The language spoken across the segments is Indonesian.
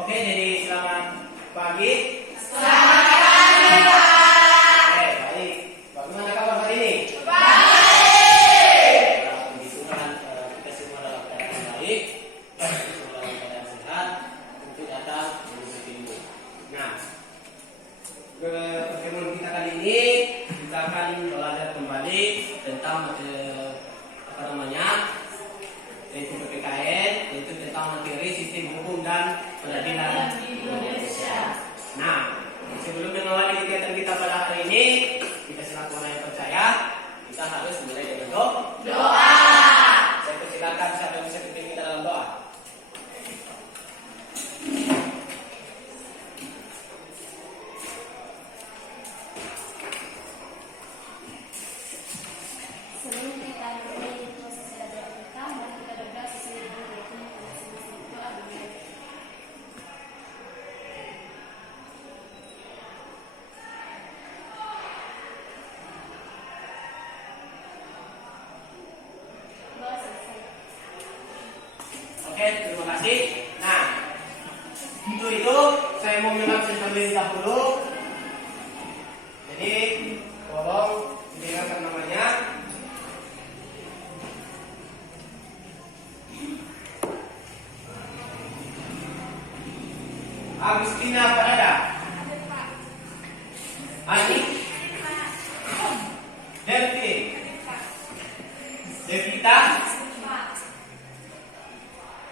Oke, jadi selamat pagi. Selamat pagi, Pak. Oke, baik. Bagaimana kabar hari ini? Baik. Puji Tuhan, kita semua dalam keadaan baik, semua dalam keadaan sehat, untuk datang menuntut ilmu. Nah, pertemuan kita kali ini kita akan belajar kembali tentang yaitu PPKN, yaitu tentang materi sistem hukum dan peradilan Indonesia. Nah, sebelum mengawali kegiatan kita pada hari ini, kita selaku orang yang percaya, kita harus mulai dengan doa. Saya persilakan siapa yang bisa pimpin kita dalam doa. Sebelum kita mulai proses belajar kita, mari kita berdoa sesuai dengan keyakinan kita masing-masing. Doa dimulai. Doa selesai. Oke, terima kasih. Nah, untuk itu saya mau menjelaskan terlebih dahulu. Jadi, tolong didengarkan namanya. Agustina Parada. Ani. Delvi. Devita.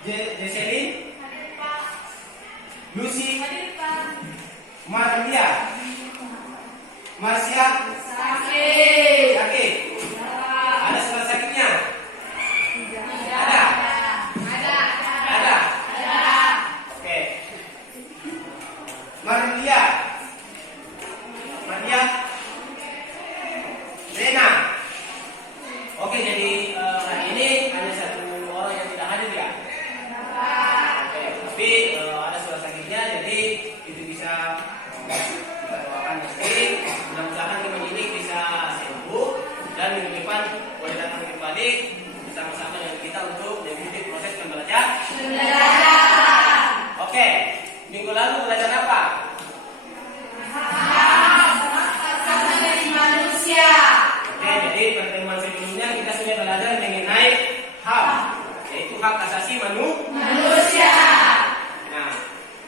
Jesselin. Lucy. Maria. Marcia. Sakit. Sakit. Ada surat sakitnya? Ada. Ada. Oke. Maria. Rena. Oke, jadi hari ini ada satu orang yang tidak hadir ya. Oke, tapi ada surat sakitnya, jadi itu bisa kita doakan nanti. Mudah-mudahan teman ini bisa sembuh dan minggu depan boleh datang kembali bersama-sama dengan kita untuk mengikuti proses pembelajaran. Oke, minggu lalu belajar apa? Manusia. Oke, jadi pertemuan sebelumnya kita sudah belajar mengenai HAM, yaitu hak asasi manusia. Nah,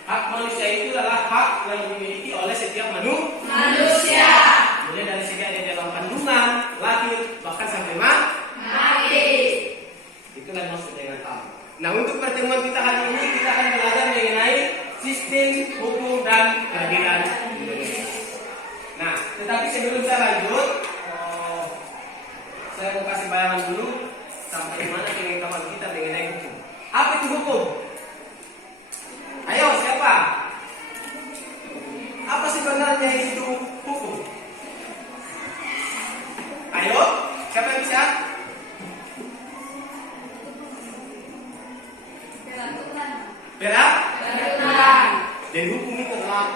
hak manusia itu adalah hak yang dimiliki oleh setiap manusia. Mulai dari segi ada dalam kandungan, lahir, bahkan sampai mati. Itulah yang maksud dengan HAM. Nah, untuk pertemuan kita hari ini kita akan belajar mengenai sistem hukum dan peradilan Indonesia. Nah, tetapi sebelum saya lanjut, saya mau kasih bayangan dulu sampai di mana pengetahuan kita mengenai hukum. Apa itu hukum? Ayo, siapa? Apa sebenarnya itu hukum? Ayo, siapa yang bisa? Peraturan. Dan hukum itu adalah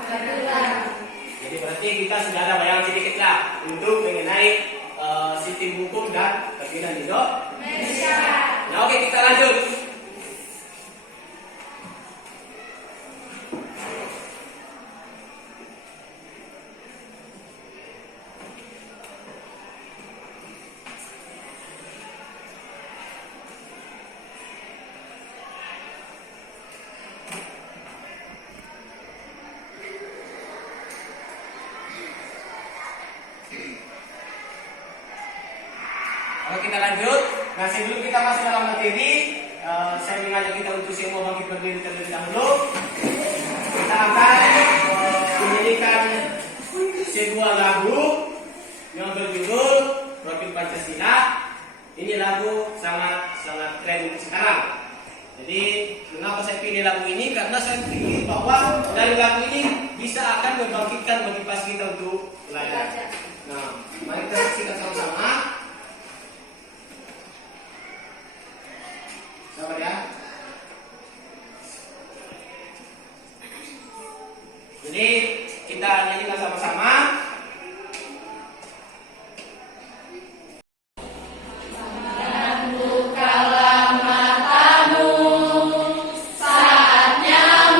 peraturan. Jadi berarti kita sudah ada bayangan sedikit lah untuk mengenai sistem hukum dan peradilan Indonesia. Nah, oke, kita lanjut. Oke, kita lanjut. Nah, sebelum kita masuk dalam materi, saya mengajak kita untuk semua bangkit berdiri terlebih dahulu. Kita akan menyanyikan sebuah lagu yang berjudul Profil Pancasila. Ini lagu sangat tren sekarang. Jadi, kenapa saya pilih lagu ini? Karena saya pikir bahwa dari lagu ini bisa akan membangkitkan motivasi kita untuk belajar. Nah, mari kita saksikan sama-sama. Sabar ya. Jadi kita nyanyikan sama-sama. Bukalah matamu, saatnya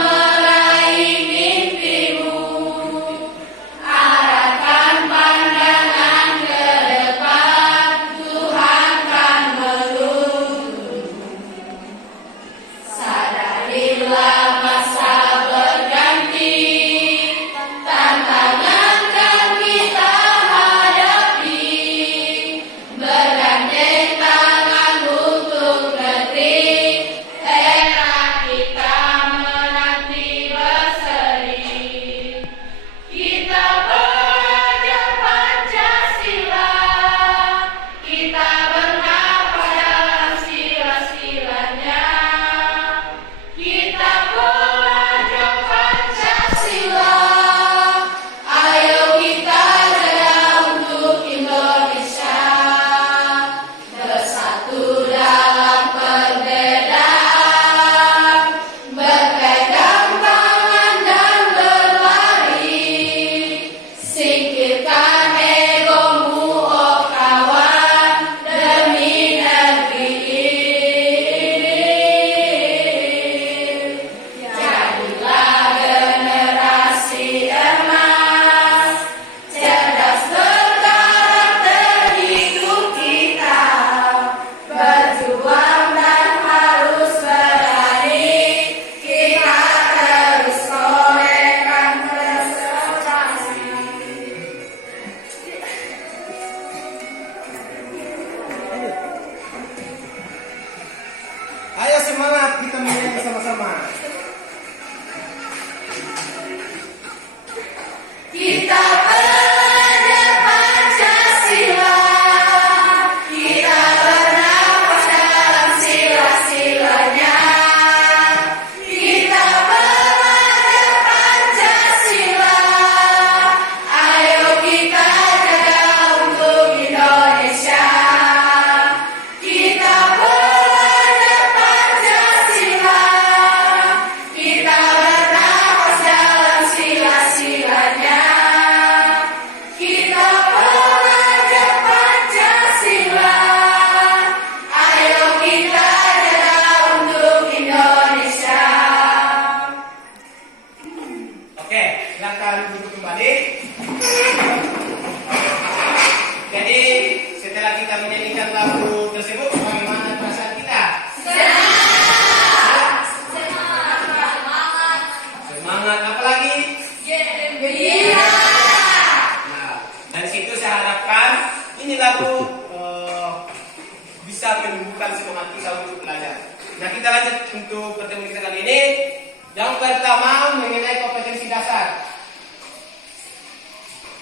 Yang pertama mengenai kompetensi dasar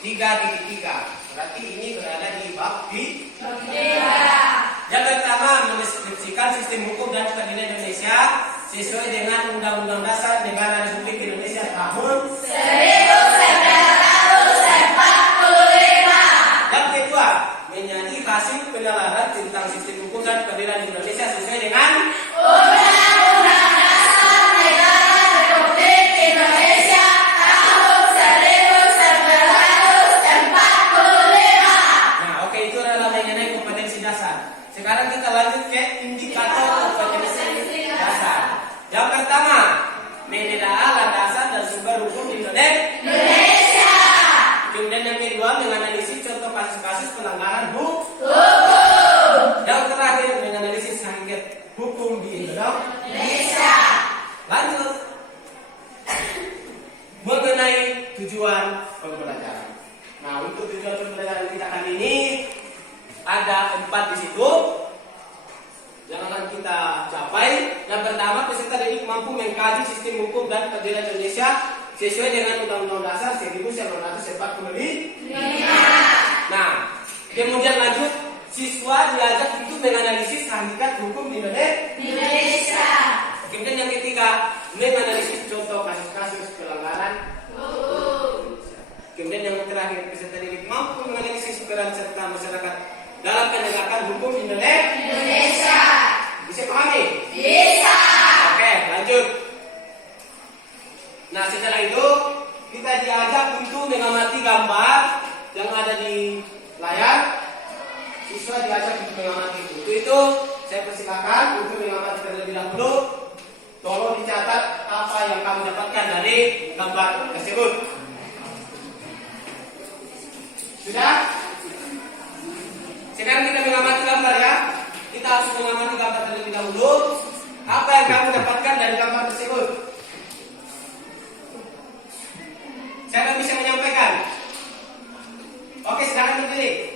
3.3. Berarti ini berada di bab yang pertama mendeskripsikan sistem hukum dan keadilan Indonesia sesuai dengan Undang-Undang Dasar Negara Republik Indonesia tahun 1945. Yang kedua, menjadi hasil penelaran tentang sistem hukum dan keadilan Indonesia sesuai dengan Undang-Undang Dasar Negara Republik Indonesia tahun 1945. Nah, oke, itu adalah mengenai kompetensi dasar. Sekarang kita lanjut ke indikator kompetensi dasar. Yang pertama, menelaah landasan dan sumber hukum Indonesia. Kemudian yang kedua, menganalisis contoh kasus-kasus pelanggaran hukum. Yang terakhir, menganalisis hakikat hukum di Indonesia. Lanjut mengenai tujuan pembelajaran. Nah, untuk tujuan pembelajaran kita kali ini ada 4 di situ yang akan kita capai. Yang pertama, peserta didik mampu mengkaji sistem hukum dan keadilan Indonesia sesuai dengan Undang-Undang Dasar 1945. Nah, kemudian lanjut, siswa diajak untuk menganalisis hakikat hukum di Indonesia. Kemudian yang ketiga, menganalisis contoh kasus-kasus pelanggaran hukum. Kemudian yang terakhir, peserta didik mampu menganalisis peran serta masyarakat dalam penegakan hukum Indonesia. Bisa pahami? Bisa. Oke, lanjut. Nah, setelah itu kita diajak untuk mengamati gambar yang ada di layar. Siswa diajak untuk mengamati itu. Untuk itu, saya persilakan untuk mengamati terlebih dahulu. Tolong dicatat apa yang kamu dapatkan dari gambar tersebut. Sudah? Sekarang kita mengamati gambar ya. Kita harus mengamati gambar terlebih dahulu. Apa yang kamu dapatkan dari gambar tersebut? Siapa bisa menyampaikan? Oke, silakan berdiri.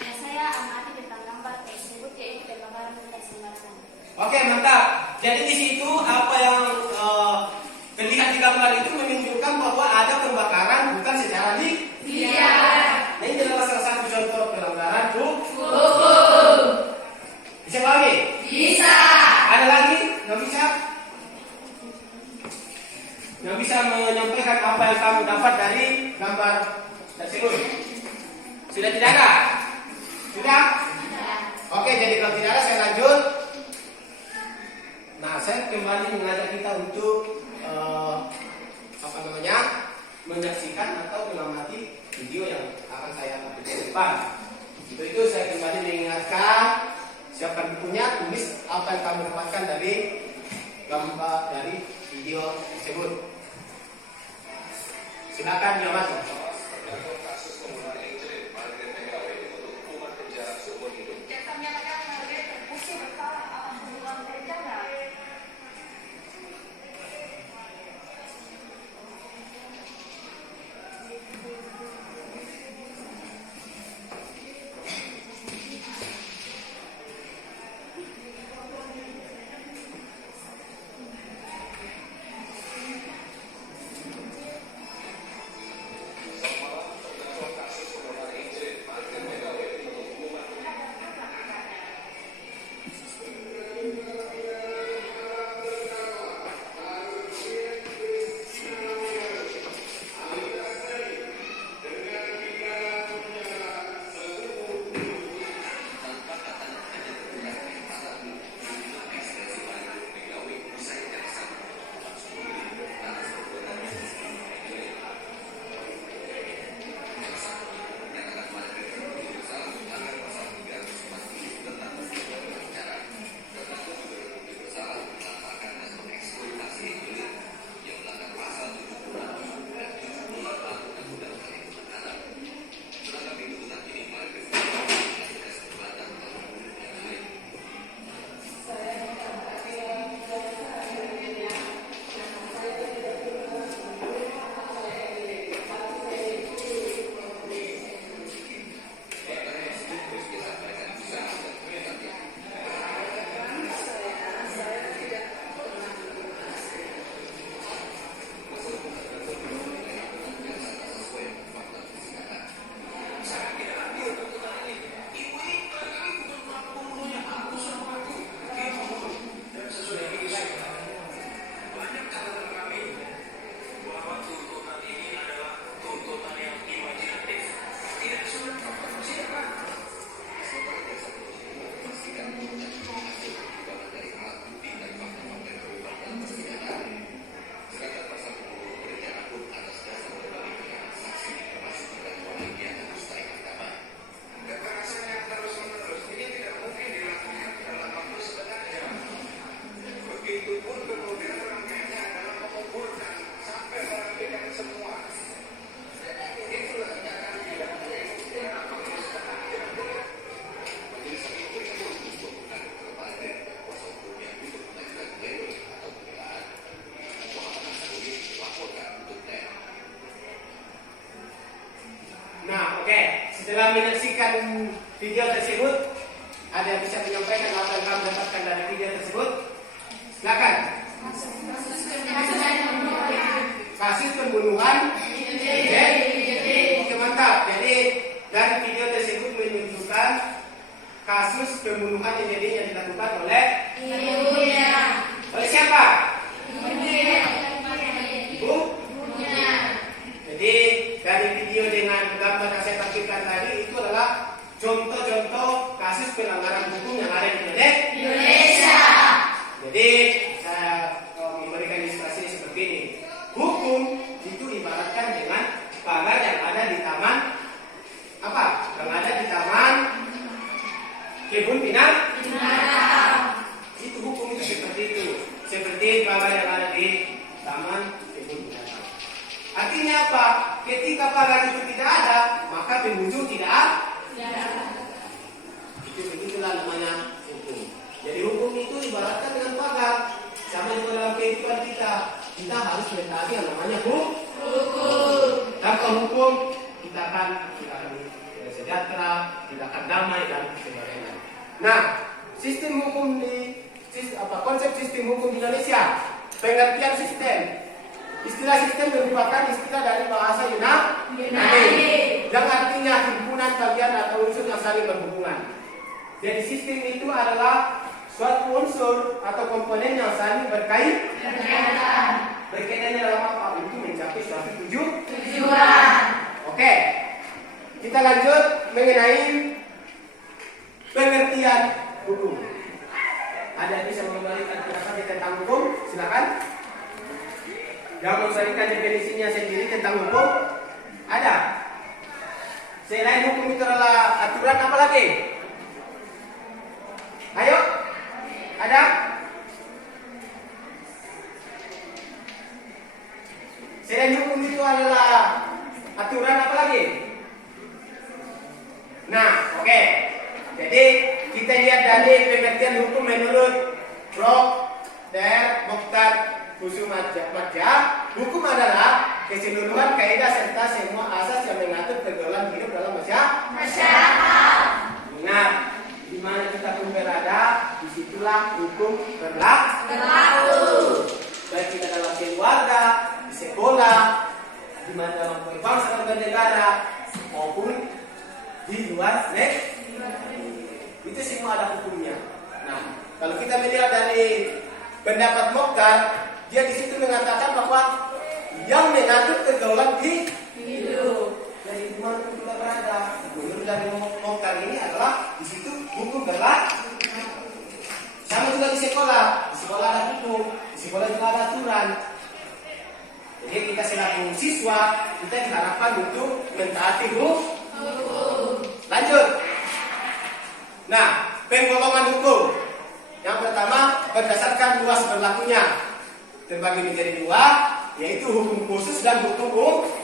Saya amati tentang gambar tersebut yaitu pembakaran benda sembarangan. Oke, mantap. Jadi di situ apa yang terlihat di gambar itu menunjukkan bahwa ada pembakaran bukan secara liar. Nah, ini adalah salah satu contoh pelanggaran hukum. Bisa pahami? Bisa. Ada lagi? Nggak bisa? Nggak bisa menyampaikan apa yang kamu dapat dari gambar tersebut? Sudah tidak ada? Sudah? Oke, jadi kalau tidak ada saya lanjut. Nah, saya kembali mengajak kita untuk menyaksikan atau mengamati video yang akan saya tampilkan di depan. Untuk itu saya kembali mengingatkan, siapkan bukunya, tulis apa yang kamu dapatkan dari gambar dari video tersebut. Silakan diamati. Setelah menyaksikan video tersebut, ada yang bisa menyampaikan apa yang kamu dapatkan dari video tersebut? Silakan. Kasus pembunuhan Oke, mantap. Jadi dari video tersebut menunjukkan kasus pembunuhan yang dilakukan oleh oleh siapa? Ibu? Jadi dari video dengan gambar yang saya tampilkan tadi itu adalah contoh-contoh kasus pelanggaran hukum yang ada di Indonesia. Jadi saya memberikan ilustrasi seperti ini. Hukum itu ibaratkan dengan pagar yang ada di taman apa? Yang ada di taman kebun binatang. Itu hukum itu seperti itu. Seperti pagar yang ada di taman kebun binatang. Artinya apa? Ketika pagar itu tidak ada, maka pengunjung tidak ada. Begitulah namanya hukum. Jadi hukum itu ibaratkan dengan pagar. Sama juga dalam kehidupan kita. Kita harus mentaati yang namanya hukum. Tanpa hukum kita akan tidak sejahtera, tidak akan damai dan sebagainya. Nah, sistem hukum konsep sistem hukum di Indonesia, pengertian sistem. Istilah sistem merupakan istilah dari bahasa Yunani yang artinya himpunan bagian atau unsur yang saling berhubungan. Jadi sistem itu adalah suatu unsur atau komponen yang saling berkaitannya dalam apa? Untuk mencapai suatu tujuan. Oke, kita lanjut mengenai pengertian hukum. Ada yang bisa mengembalikan pendapat tentang hukum? Silakan. Yang memberikan definisinya sendiri tentang hukum? Ada. Selain hukum itu adalah aturan apa lagi? Ayo, ada? Selain hukum itu adalah aturan apa lagi? Nah, oke. Jadi kita lihat dari pengertian hukum menurut Prof. Dr. Mokhtar Kusumadja. Hukum adalah keseluruhan kaidah serta semua asas yang mengatur pergaulan hidup dalam masyarakat. Ingat, di mana kita pun berada, disitulah hukum berlaku. Baik kita dalam keluarga, di sekolah, di mana dalam berbangsa dan bernegara, maupun di luar negeri. Itu semua ada hukumnya. Nah, kalau kita melihat dari pendapat Mokhtar, dia di situ mengatakan bahwa yang mengatur pergaulan hidup. Jadi di mana kita berada, menurut dari Mokhtar ini adalah di situ hukum berlaku. Sama juga di sekolah ada hukum, di sekolah juga ada aturan. Jadi kita selaku siswa, kita diharapkan untuk mentaati hukum. Lanjut. Nah, penggolongan hukum. Yang pertama, berdasarkan luas berlakunya, terbagi menjadi dua, yaitu hukum khusus dan hukum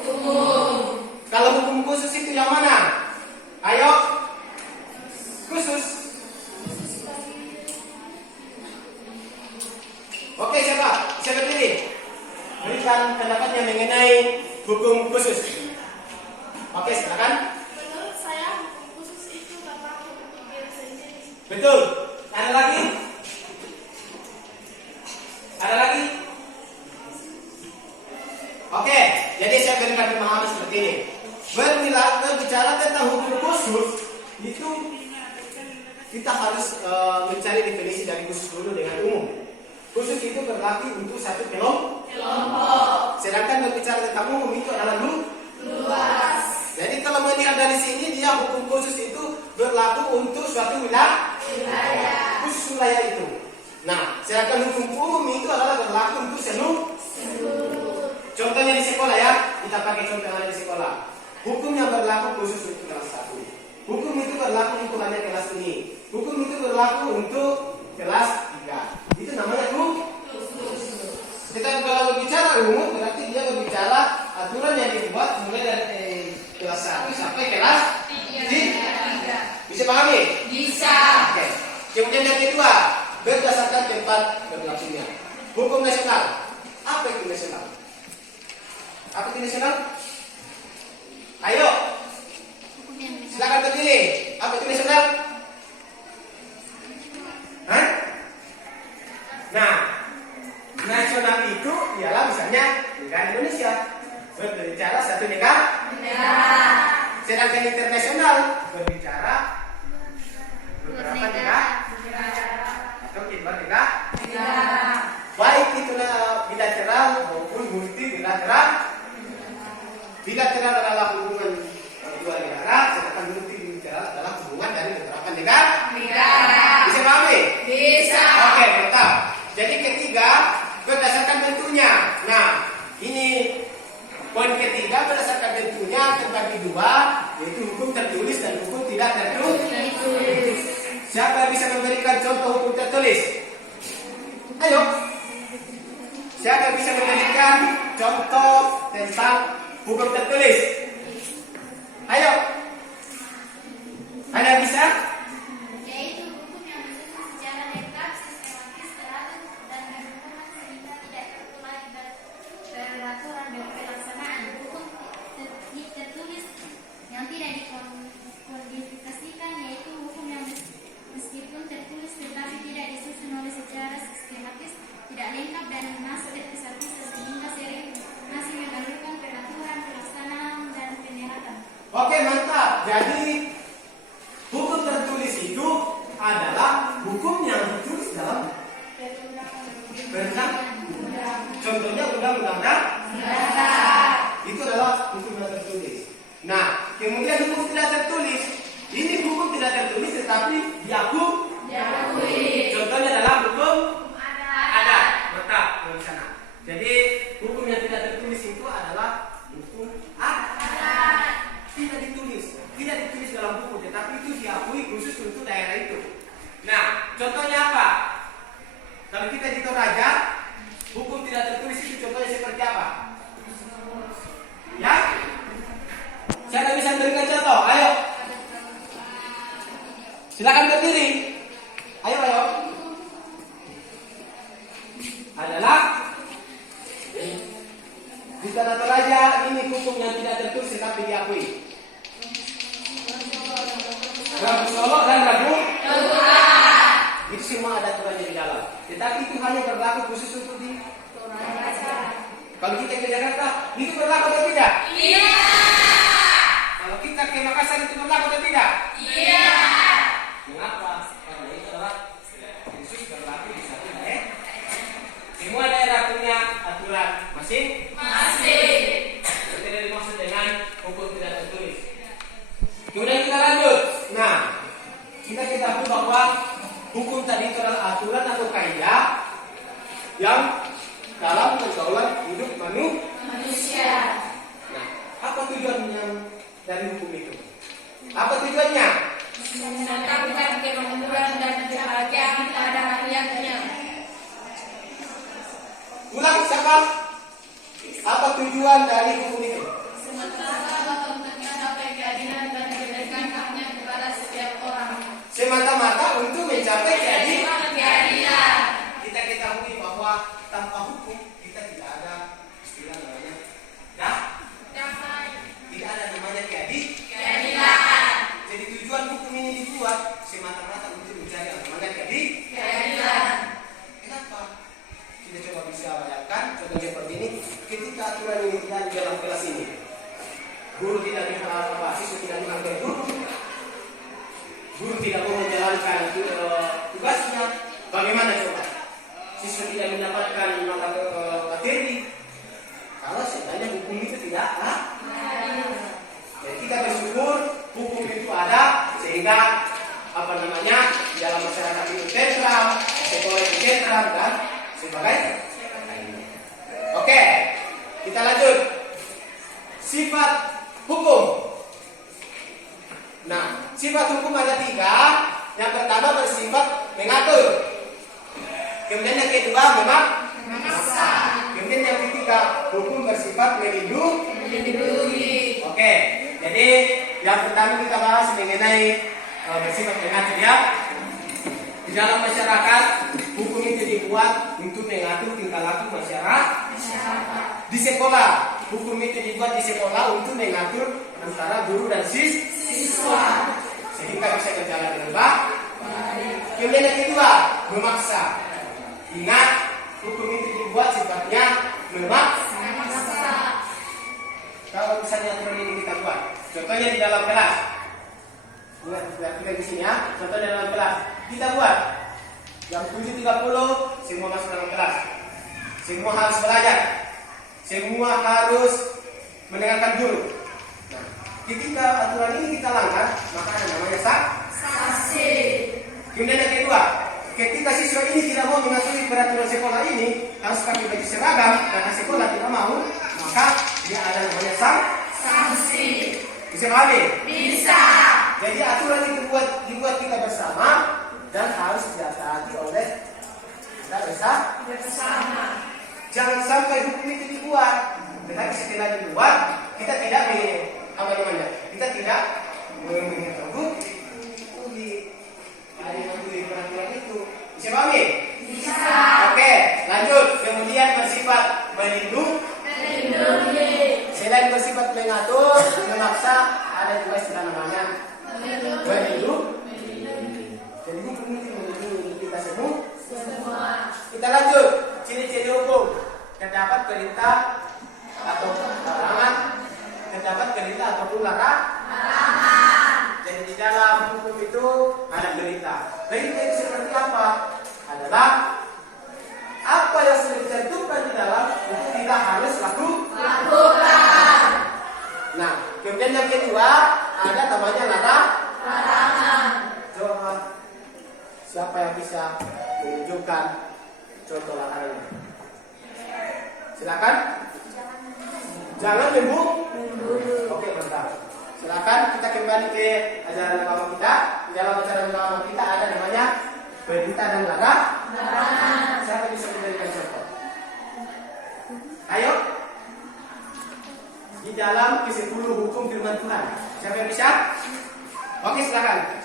umum. Kalau hukum khusus itu yang mana? Ayo, khusus. Oke, siapa? Siapa pilih? Berikan pendapatnya mengenai hukum khusus. Oke, silakan. Menurut saya hukum khusus itu berlaku untuk diri sendiri. Betul. Ada lagi? Ada lagi? Oke, jadi saya berikan pemahaman seperti ini. Berbicara tentang hukum khusus itu kita harus mencari definisi dari khusus dulu dengan umum. Khusus itu berlaku untuk satu kelompok. Sedangkan berbicara tentang umum itu adalah luas. Jadi kalau melihat dari sini, dia hukum khusus itu berlaku untuk suatu wilayah. Khusus wilayah itu. Nah, sedangkan hukum umum itu adalah berlaku untuk seluruh. Contohnya di sekolah ya, kita pakai contoh yang ada di sekolah. Hukum yang berlaku khusus untuk kelas 1. Hukum itu berlaku untuk hanya kelas ini. Hukum itu berlaku untuk kelas 3. Itu namanya hukum. Tetapi kalau berbicara umum, berarti dia berbicara aturan yang dibuat mulai dari kelas 1 sampai kelas 3. Bisa pahami? Bisa. Oke. Kemudian yang kedua, berdasarkan tempat berlakunya. Hukum nasional. Apa itu nasional? Apa itu nasional? Ayo. Silakan berdiri. Apa itu nasional? Hah? Nah, nasional itu ialah misalnya negara Indonesia berbicara satu negara. Sedangkan internasional berbicara beberapa negara atau kibar negara. Baik itu bilateral maupun multilateral. Bilateral adalah hubungan dua negara, sedangkan multilateral adalah hubungan dari beberapa negara. Bisa pahami? Bisa. Oke, mantap. Jadi ketiga berdasarkan bentuknya. Nah, ini poin ketiga berdasarkan bentuknya terbagi dua, yaitu hukum tertulis dan hukum tidak tertulis. Siapa yang bisa memberikan contoh hukum tertulis? Ayo. Siapa yang bisa memberikan contoh tentang hukum tertulis? Ayo. Ada yang bisa? Yaitu hukum yang disusun secara lengkap, sistematis, teratur, dan berhubungan sehingga tidak tertular peraturan dan pelaksanaan. Hukum tertulis yang tidak dikodifikasikan yaitu hukum yang meskipun tertulis tetapi tidak disusun oleh secara sistematis, tidak lengkap dan masih terpisah-pisah sehingga sering masih memerlukan peraturan, pelaksanaan, dan penyerahan. Oke, mantap. Jadi hukum tertulis itu adalah hukum yang ditulis dalam perundang. Contohnya undang-undang. Itu adalah hukum yang tertulis. Nah, kemudian hukum tidak tertulis. Ini hukum tidak tertulis tetapi diakui. Contohnya adalah hukum adat. Mantap, di sana. Jadi hukum yang tidak tertulis itu adalah hukum adat. Tidak ditulis dalam buku, tetapi itu diakui khusus untuk daerah itu. Nah, contohnya apa? Kalau kita di Toraja, hukum tidak tertulis itu contohnya seperti apa? Ya? Siapa bisa memberikan contoh? Ayo. Silakan berdiri. Ayo. Adalah di Tanah Toraja ini hukum yang tidak tertulis tetapi diakui. Rabu Solo dan Rabu itu semua ada aturannya di dalam. Tetapi itu hanya berlaku khusus untuk di Toraja. Kalau kita ke Jakarta, itu berlaku atau tidak? Iya. Kalau kita ke Makassar itu berlaku atau tidak? Iya. Mengapa? Karena itu adalah khusus berlaku di satu daerah. Semua daerah punya aturan masing-masing. Itu yang dimaksud dengan hukum tidak tertulis. Kemudian kita lanjut. Nah, kita ketahui bahwa hukum tadi itu adalah aturan atau kaidah yang dalam pergaulan hidup manusia. Nah, apa tujuannya dari hukum itu? Apa tujuannya? Menetapkan kemakmuran dan kebahagiaan pada rakyatnya. Ulang siapa? Apa tujuan dari hukum itu? Semata-mata untuk mencapai keadilan dan memberikan haknya kepada setiap orang. Semata-mata untuk mencapai keadilan. Keadilan. Kita ketahui bahwa tanpa hukum kita tidak ada istilah namanya Damai. tidak ada namanya Keadilan. Jadi tujuan hukum ini dibuat semata-mata untuk mencari yang namanya Keadilan. Kenapa? Kita coba bisa bayangkan contohnya seperti ini. Ketika aturan ini tidak di dalam kelas ini, guru tidak apa, siswa tidak menghargai guru tidak mau menjalankan tugasnya, bagaimana coba? Siswa tidak mendapatkan materi. Kalau sebenarnya hukum itu tidak ada. Jadi kita bersyukur hukum itu ada sehingga di dalam masyarakat itu tentram, sekolah itu tentram dan sebagainya. Oke, kita lanjut. Sifat hukum. Nah, sifat hukum ada 3. Yang pertama bersifat mengatur. Kemudian yang kedua memaksa. Kemudian yang ketiga hukum bersifat melindungi. Oke, jadi yang pertama kita bahas mengenai bersifat mengatur ya. Di dalam masyarakat hukum itu dibuat untuk mengatur tingkah laku masyarakat. Di sekolah hukum itu dibuat di sekolah untuk mengatur antara guru dan siswa sehingga bisa berjalan dengan baik. Kemudian yang kedua, memaksa. Ingat, hukum itu dibuat sifatnya memaksa. Kalau misalnya aturan ini kita buat, contohnya di dalam kelas. Kita di sini ya, contohnya dalam kelas. Kita buat jam 7.30 semua masuk dalam kelas. Semua harus belajar. Semua harus mendengarkan guru. Nah, ketika aturan ini kita langgar, maka ada namanya sanksi. Kemudian yang kedua, ketika siswa ini tidak mau mematuhi peraturan sekolah ini, harus pakai baju seragam, karena sekolah tidak mau, maka dia ada namanya sanksi. Bisa pahami? Bisa. Jadi aturan itu dibuat kita bersama dan harus ditaati oleh kita bersama. Jangan sampai hukum itu dibuat, tetapi setelah dibuat kita tidak kita tidak mengetahui peraturan itu. Bisa pahami? Bisa. Oke, lanjut. Kemudian bersifat melindungi. Selain bersifat mengatur, memaksa, ada juga istilah namanya melindungi. Jadi hukum itu melindungi kita semua. Kita lanjut. Ciri-ciri hukum. Terdapat perintah atau larangan. Terdapat perintah ataupun larangan. Jadi di dalam hukum itu ada perintah. Perintah itu seperti apa? Adalah apa yang sudah ditentukan di dalam itu kita harus lakukan. Nah, kemudian yang kedua ada namanya larangan. Coba siapa yang bisa menunjukkan contoh larangannya? Silakan. Jangan membunuh. Oke, mantap. Silakan kita kembali ke ajaran agama kita. Di dalam ajaran agama kita ada namanya perintah dan larangan. Siapa bisa memberikan contoh? Ayo. Di dalam ke-10 hukum firman Tuhan. Siapa yang bisa? Oke, silakan.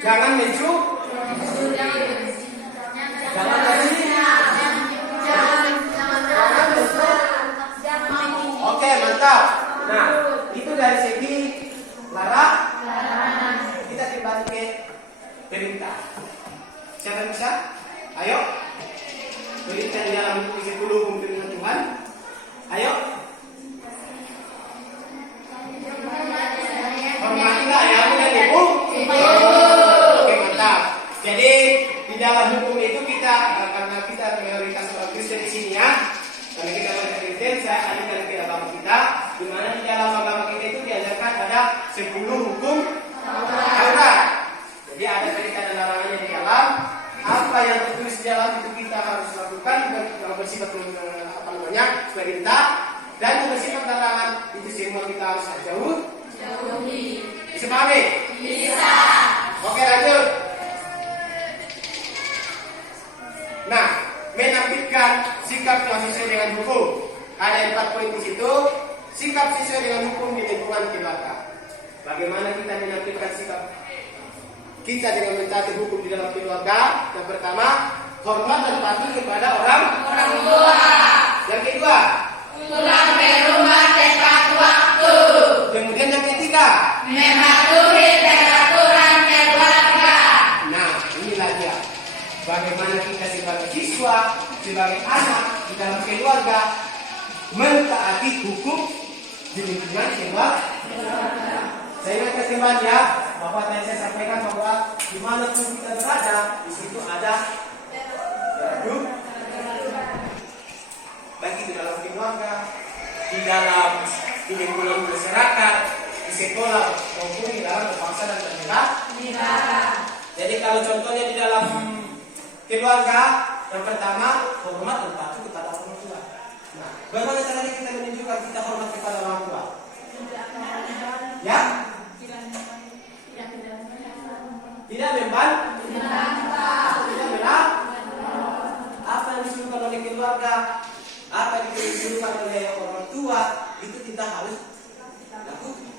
Jangan mencuri. Oke, mantap. Nah, itu dari segi larangan. Kita kembali ke perintah. Siapa yang bisa? Ayo. Perintah di dalam buku 10 hukum firman Tuhan. Ayo. Hormatilah ayahmu dan ibu. Oke, mantap. Jadi di dalam hukum itu kita karena kita mayoritas orang Kristen di sini ya. Karena kita orang Kristen, saya alihkan ke agama kita, di mana di dalam agama kita itu diajarkan ada 10 hukum Taurat. Jadi ada perintah dan larangannya di dalam. Apa yang tertulis di dalam itu kita harus lakukan, yang bersifat perintah dan yang bersifat larangan itu semua kita harus jauhi. Bisa pahami? Bisa. Oke, lanjut. Nah, menampilkan sikap yang sesuai dengan hukum. Ada 4 poin di situ. Sikap sesuai dengan hukum di lingkungan keluarga. Bagaimana kita menampilkan sikap kita dengan mentaati hukum di dalam keluarga? Yang pertama, hormat dan patuh kepada orang tua. Yang kedua, pulang ke rumah tepat waktu. Kemudian yang ketiga, mematuhi peraturan keluarga. Nah, inilah dia. Bagaimana kita sebagai siswa, sebagai anak di dalam keluarga mentaati hukum di lingkungan keluarga. Saya ingatkan kembali ya, bahwa tadi saya sampaikan bahwa di mana pun kita berada, di situ ada hidup. Baik di dalam keluarga, di dalam lingkungan masyarakat, di sekolah maupun di dalam berbangsa dan bernegara. Jadi kalau contohnya di dalam keluarga, yang pertama hormat dan patuh kepada orang tua. Nah, bagaimana caranya kita menunjukkan kita hormat kepada orang tua? Ya? Tidak membantah. Tidak melak. Apa yang disuruhkan oleh keluarga, apa yang disuruhkan oleh orang tua, itu kita harus lakukan.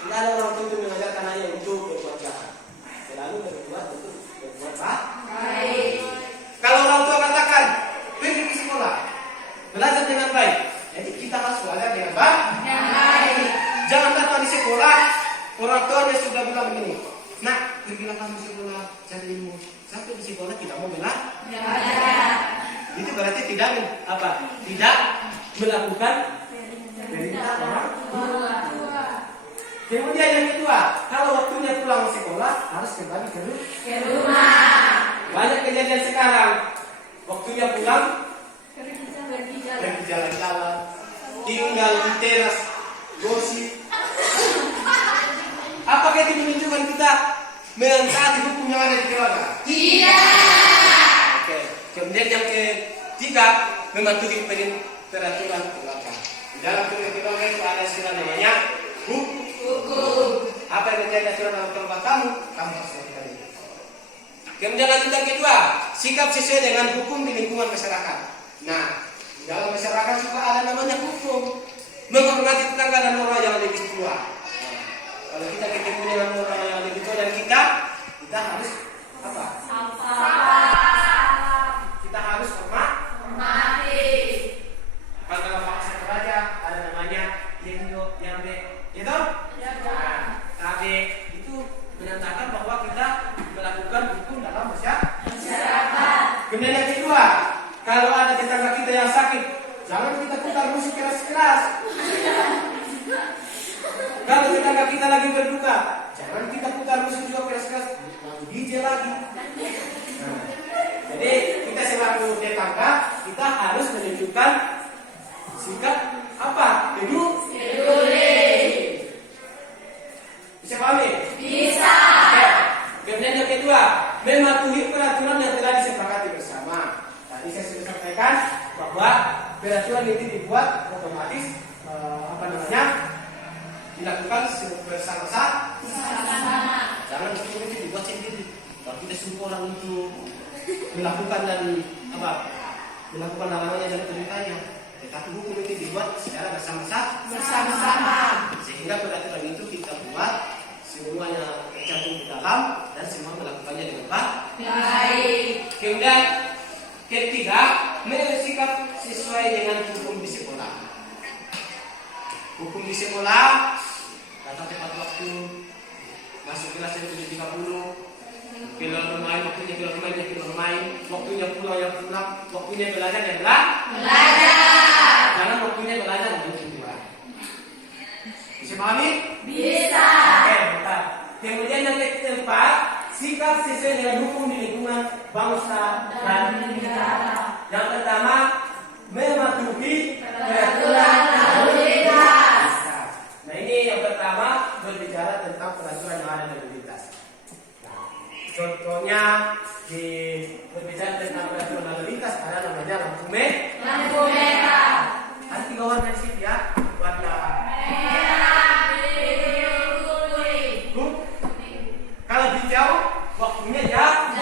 Tidak ada orang tua itu mengajarkan hanya untuk berbuat jahat. Selalu berbuat untuk berbuat baik. ketika kamu sekolah cari ilmu, sampai di sekolah tidak mau belajar. Itu berarti tidak tidak melakukan perintah orang tua. Kemudian yang kedua, kalau waktunya pulang sekolah harus kembali ke rumah. Banyak kejadian sekarang, waktunya pulang pergi jalan-jalan, tinggal di teras, gosip. Apakah itu menunjukkan kita mentaati hukum yang ada di keluarga? Tidak. Oke. Kemudian yang ketiga, mematuhi peraturan keluarga. Di dalam keluarga itu ada istilah namanya hukum. Apa yang menjadi aturan dalam keluarga kamu harus lakukan itu. Kemudian lanjutan kedua, sikap sesuai dengan hukum di lingkungan masyarakat. Nah, di dalam masyarakat juga ada namanya hukum. Menghormati tetangga dan orang yang lebih tua. Kalau kita ketemu dengan orang yang lebih tua dan kita harus apa? Kita harus hormati. Kalau dalam bahasa Toraja ada namanya Yendo, Yambe, gitu? Tabe itu menyatakan bahwa kita melakukan hukum dalam masyarakat. Kemudian yang kedua, kalau ada tetangga kita yang sakit, jangan kita putar musik keras-keras. Kalau tetangga kita lagi berduka, jangan kita putar musik juga keras-keras, lalu DJ lagi. Jadi kita selaku tetangga, kita harus menunjukkan sikap apa? Peduli. Bisa pahami? Bisa. Oke. Kemudian yang kedua, mematuhi peraturan yang telah disepakati bersama. Tadi saya sudah sampaikan bahwa peraturan itu dibuat otomatis dilakukan bersama-sama. Jangan itu dibuat sendiri. Kalau kita suruh orang untuk melakukan dan melakukan hal-hal yang perintahnya, tetapi hukum itu dibuat secara bersama-sama. Sehingga peraturan itu kita buat semuanya tercantum di dalam dan semua melakukannya dengan baik. Kemudian ketiga, bersikap sesuai dengan hukum di sekolah. Hukum di sekolah, datang tepat waktu, masuk kelas jam 7.30, keluar bermain, waktunya keluar bermain, waktunya pulang yang pulang, waktunya belajar yang belajar. Jangan waktunya belajar yang kedua. Bisa pahami? Bisa. Oke, bentar. Kemudian yang keempat, sikap sesuai dengan hukum di lingkungan bangsa dan negara. Yang pertama, mematuhi peraturan lalu lintas. Nah, ini yang pertama berbicara tentang peraturan yang ada lalu lintas. Nah, contohnya di berbicara tentang peraturan lalu lintas ada namanya lampu merah. Ada 3 warna di sini ya, warna merah, biru, kuning. Kalau hijau waktunya jalan.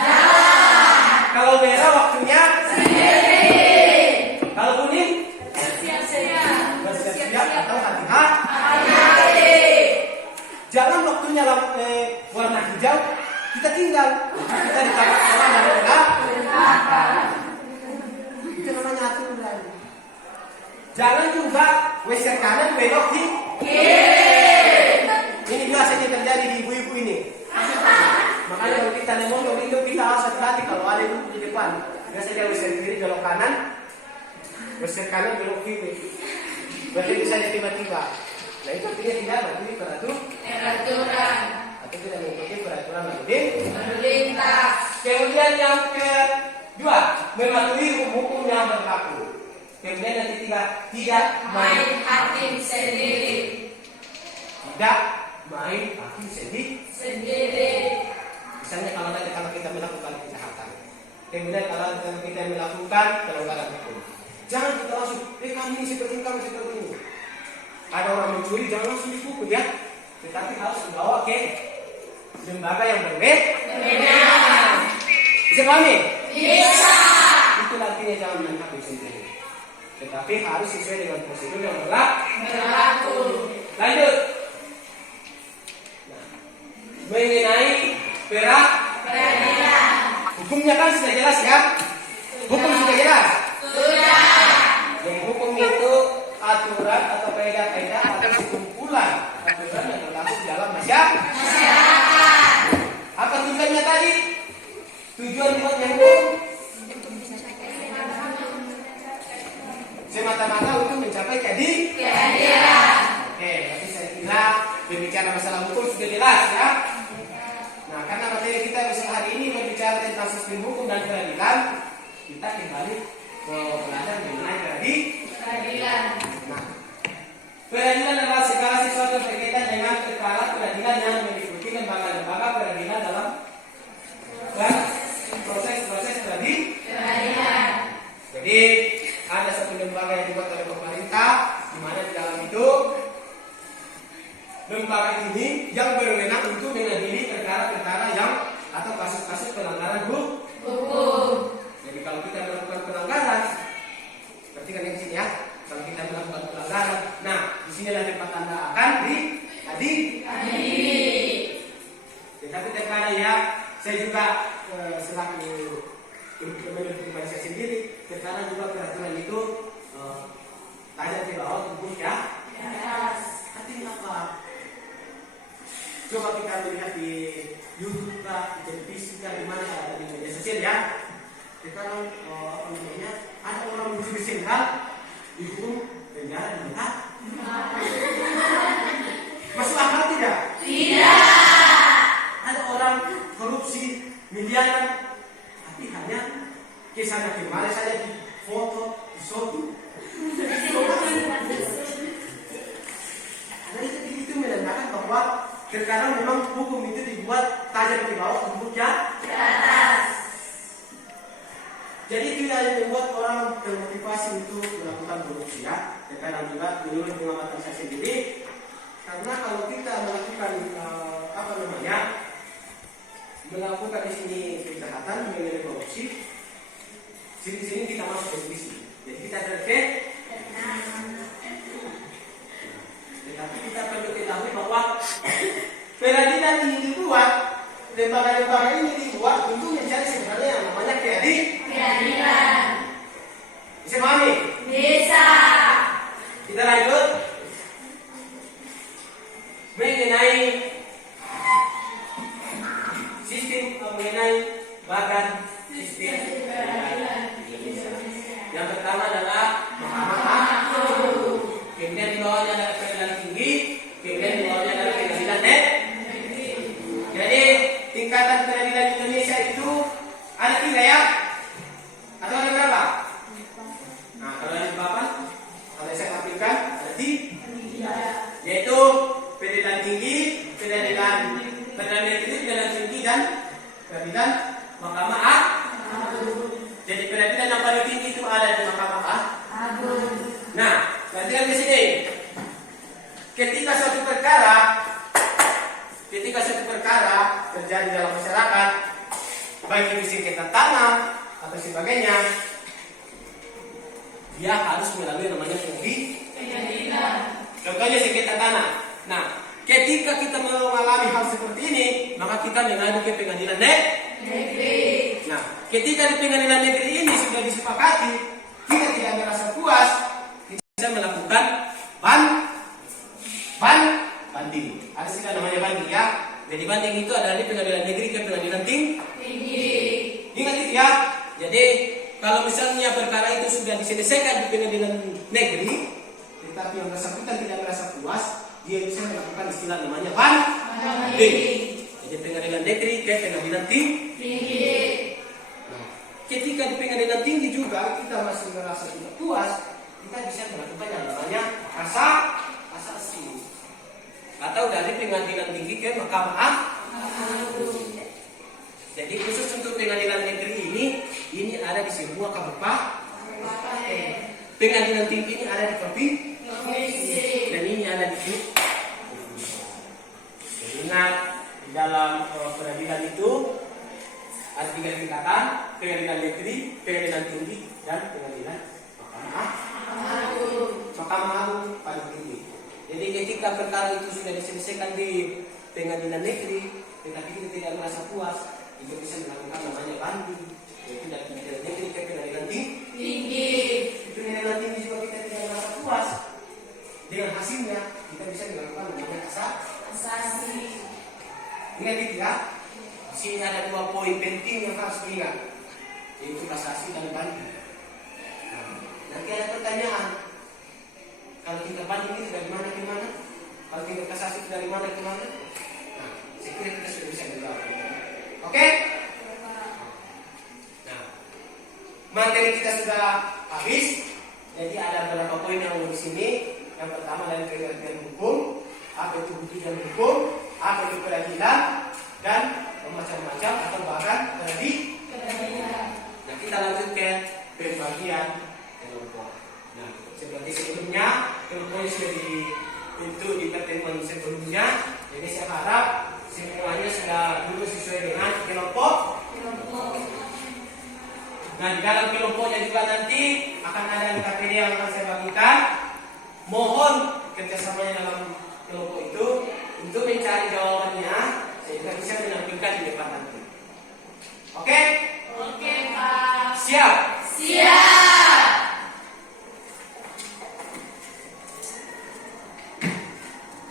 Kalau merah waktunya sendiri. Kalau kuning bersiap-siap atau hati-hati. Jangan waktunya warna hijau kita tinggal. Kita ditangkap orang dari belakang. Itu namanya aturan. Jangan juga geser kanan belok di kiri. Ini biasanya terjadi di ibu-ibu ini. Makanya kalau kita motor itu kita harus hati-hati kalau ada ibu di depan. Biasanya geser kiri belok kanan, geser kanan belok kiri. Berarti bisa tiba-tiba. Nah itu artinya tidak mematuhi peraturan atau tidak mengikuti peraturan lalu lintas. Kemudian yang kedua, mematuhi hukum yang berlaku. Kemudian yang ketiga, tidak main hakim sendiri. Tidak main hakim sendiri. Misalnya kalau kita melakukan kejahatan, kemudian kalau kita melakukan pelanggaran hukum, jangan kita langsung, kamu ini seperti ini. Ada orang mencuri, jangan langsung dipukul ya. Tetapi harus dibawa ke lembaga yang berbeda. Bisa pahami? Bisa. Itu artinya jangan main hakim sendiri. Tetapi harus sesuai dengan prosedur yang berlaku. Lanjut. Nah, mengenai peradilan. Hukumnya kan sudah jelas ya? Hukum sudah jelas? Sudah. Yang hukum itu aturan atau kaidah-kaidah atau kumpulan aturan yang berlaku di dalam masyarakat. Apa tujuannya Tujuan dibuatnya hukum semata-mata untuk mencapai keadilan. Oke, berarti saya kira berbicara masalah hukum sudah jelas ya. Nah, karena materi kita besok hari ini berbicara tentang sistem hukum dan keadilan, kita kembali ke belajar mengenai keadilan. Nah, peradilan adalah segala sesuatu yang berkaitan dengan perkara peradilan yang meliputi lembaga-lembaga peradilan dalam proses-proses peradilan. Jadi ada satu lembaga yang dibuat oleh pemerintah, di mana di dalam itu lembaga ini yang berwenang untuk mengadili perkara-perkara yang atau kasus-kasus pelanggaran hukum. Jadi kalau kita melakukan pelanggaran, seperti kan yang sini ya, kalau kita melakukan pelanggaran, nah di sinilah tempat Anda akan diadili. Tetapi terkadang ya, saya juga selaku menurut pribadi saya sendiri, terkadang juga peraturan itu tajam ke bawah, tembus ya. Artinya apa? Coba kita lihat di YouTube kah, di televisi kah, di mana ada di media sosial ya. Terkadang ada orang mencuri sendal dihukum penjara 2 tahun. Masuk akal tidak? Tidak. Ada orang korupsi miliaran, tapi hanya kesana kemari saja di foto, di foto. Nah itu menandakan bahwa terkadang memang hukum itu dibuat tajam ke bawah, tembus ke atas. Jadi tidak hanya membuat orang termotivasi untuk melakukan korupsi ya. Terkadang juga menurut pengamatan saya sendiri, karena kalau kita melakukan melakukan di sini kejahatan mengenai korupsi, sini kita masuk korupsi. Jadi kita terkait. Tetapi kita perlu ketahui bahwa peradilan ini dibuat, lembaga-lembaga ini dibuat untuk mencari sebenarnya yang namanya keadilan. Bisa pahami? Bisa. Kita lanjut mengenai badan sistem peradilan Indonesia. Yang pertama adalah Mahkamah Agung. Kemudian di bawahnya ada Pengadilan Tinggi, kemudian di bawahnya ada Pengadilan Negeri. Jadi tingkatan peradilan Indonesia itu ada 3 ya? Atau ada berapa? Nah, kalau yang papan, kalau saya tampilkan ada 3, yaitu Pengadilan Tinggi, Pengadilan Negeri, Pengadilan Tinggi dan Pengadilan Mahkamah Agung. Jadi peradilan yang paling tinggi itu ada di Mahkamah Agung. Nah, perhatikan di sini. Ketika suatu perkara terjadi dalam masyarakat, baik itu sengketa tanah atau sebagainya, dia harus melalui namanya pengadilan. Contohnya sengketa tanah. Nah, ketika kita mengalami hal seperti ini, maka kita mengadu ke Pengadilan Negeri. Nah, ketika di Pengadilan Negeri ini sudah disepakati, kita tidak merasa puas, kita bisa melakukan banding. Ada istilah namanya banding ya. Jadi banding itu adalah di Pengadilan Negeri ke Pengadilan Tinggi. Ingat itu ya. Jadi kalau misalnya perkara itu sudah diselesaikan di Pengadilan Negeri, tetapi yang bersangkutan tidak merasa puas, dia bisa melakukan istilah namanya banding. Jadi Pengadilan Negeri ke Pengadilan Tinggi. Nah, ketika di Pengadilan Tinggi juga kita masih merasa tidak puas, kita bisa melakukan yang namanya kasasi. Atau dari Pengadilan Tinggi ke Mahkamah Agung. Jadi khusus untuk Pengadilan Negeri ini ada di semua kabupaten. Pengadilan Tinggi ini ada di provinsi. Dan ini ada di ingat di dalam peradilan itu ada 3 tingkatan: Pengadilan Negeri, Pengadilan Tinggi, dan Pengadilan Mahkamah Agung. Mahkamah Agung paling tinggi. Jadi ketika perkara itu sudah diselesaikan di Pengadilan Negeri, tetapi kita tidak merasa puas, itu bisa melakukan namanya banding, yaitu dari Pengadilan Negeri ke Pengadilan Tinggi. Di Pengadilan Tinggi juga kita tidak merasa puas dengan hasilnya, kita bisa melakukan namanya kasasi. Ingat itu ya. Di sini ada dua poin penting yang harus diingat, yaitu kasasi dan banding. Nanti ada pertanyaan, kalau tingkat banding itu dari mana ke mana? Kalau tingkat kasasi itu dari mana ke mana? Nah, saya kira kita sudah bisa menjawab. Oke? Nah, materi kita sudah habis. Jadi ada beberapa poin yang di sini. Yang pertama dari pengertian hukum, apa itu bukti dan hukum, apa itu peradilan, dan macam-macam atau bahkan peradilan. Nah, kita lanjut ke pembagian kelompok. Nah, seperti sebelumnya, kelompoknya sudah dibentuk di pertemuan sebelumnya. Jadi saya harap semuanya sudah duduk sesuai dengan kelompok. Nah, di dalam kelompoknya juga nanti akan ada KPD yang akan saya bagikan. Mohon kerjasamanya dalam kelompok itu untuk mencari jawabannya sehingga bisa menampilkan di depan nanti. Oke? Oke, Pak. Siap? Siap.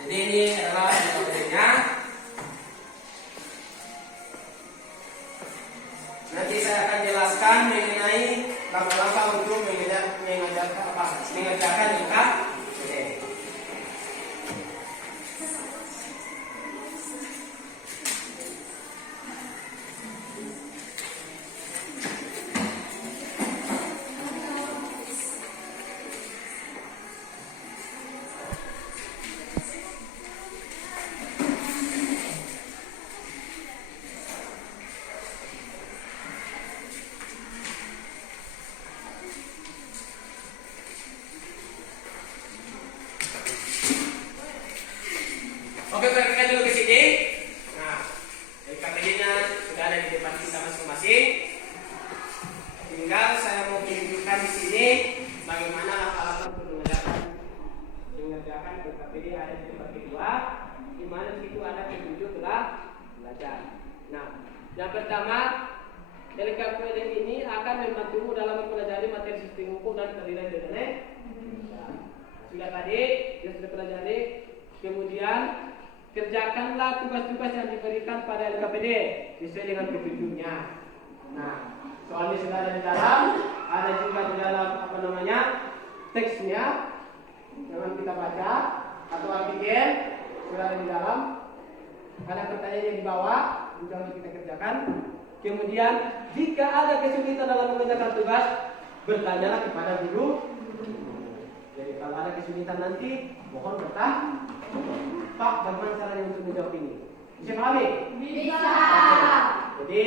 Jadi ini adalah metodenya. Nanti saya akan jelaskan mengenai langkah-langkah untuk mengerjakan lengkap. Oke, perhatikan dulu ke sini. Nah, KPD-nya sudah ada di depan kita masing-masing. Tinggal saya mau tunjukkan di sini bagaimana langkah-langkah untuk mengerjakan KPD ada di tempat kedua, di mana situ ada petunjuk telah belajar. Nah, yang pertama, LKPD ini akan membantumu dalam mempelajari materi sistem hukum dan peradilan di Indonesia. Sudah tadi, yang sudah pelajari. Kemudian kerjakanlah tugas-tugas yang diberikan pada LKPD sesuai dengan petunjuknya. Nah, soalnya sudah ada di dalam, ada juga di dalam teksnya, jangan kita baca atau artikel sudah ada di dalam. Ada pertanyaannya di bawah, juga harus kita kerjakan. Kemudian jika ada kesulitan dalam mengerjakan tugas, bertanyalah kepada guru. Jadi kalau ada kesulitan nanti, mohon bertanya. Pak, bagaimana caranya untuk menjawab ini? Bisa pahami? Bisa. Jadi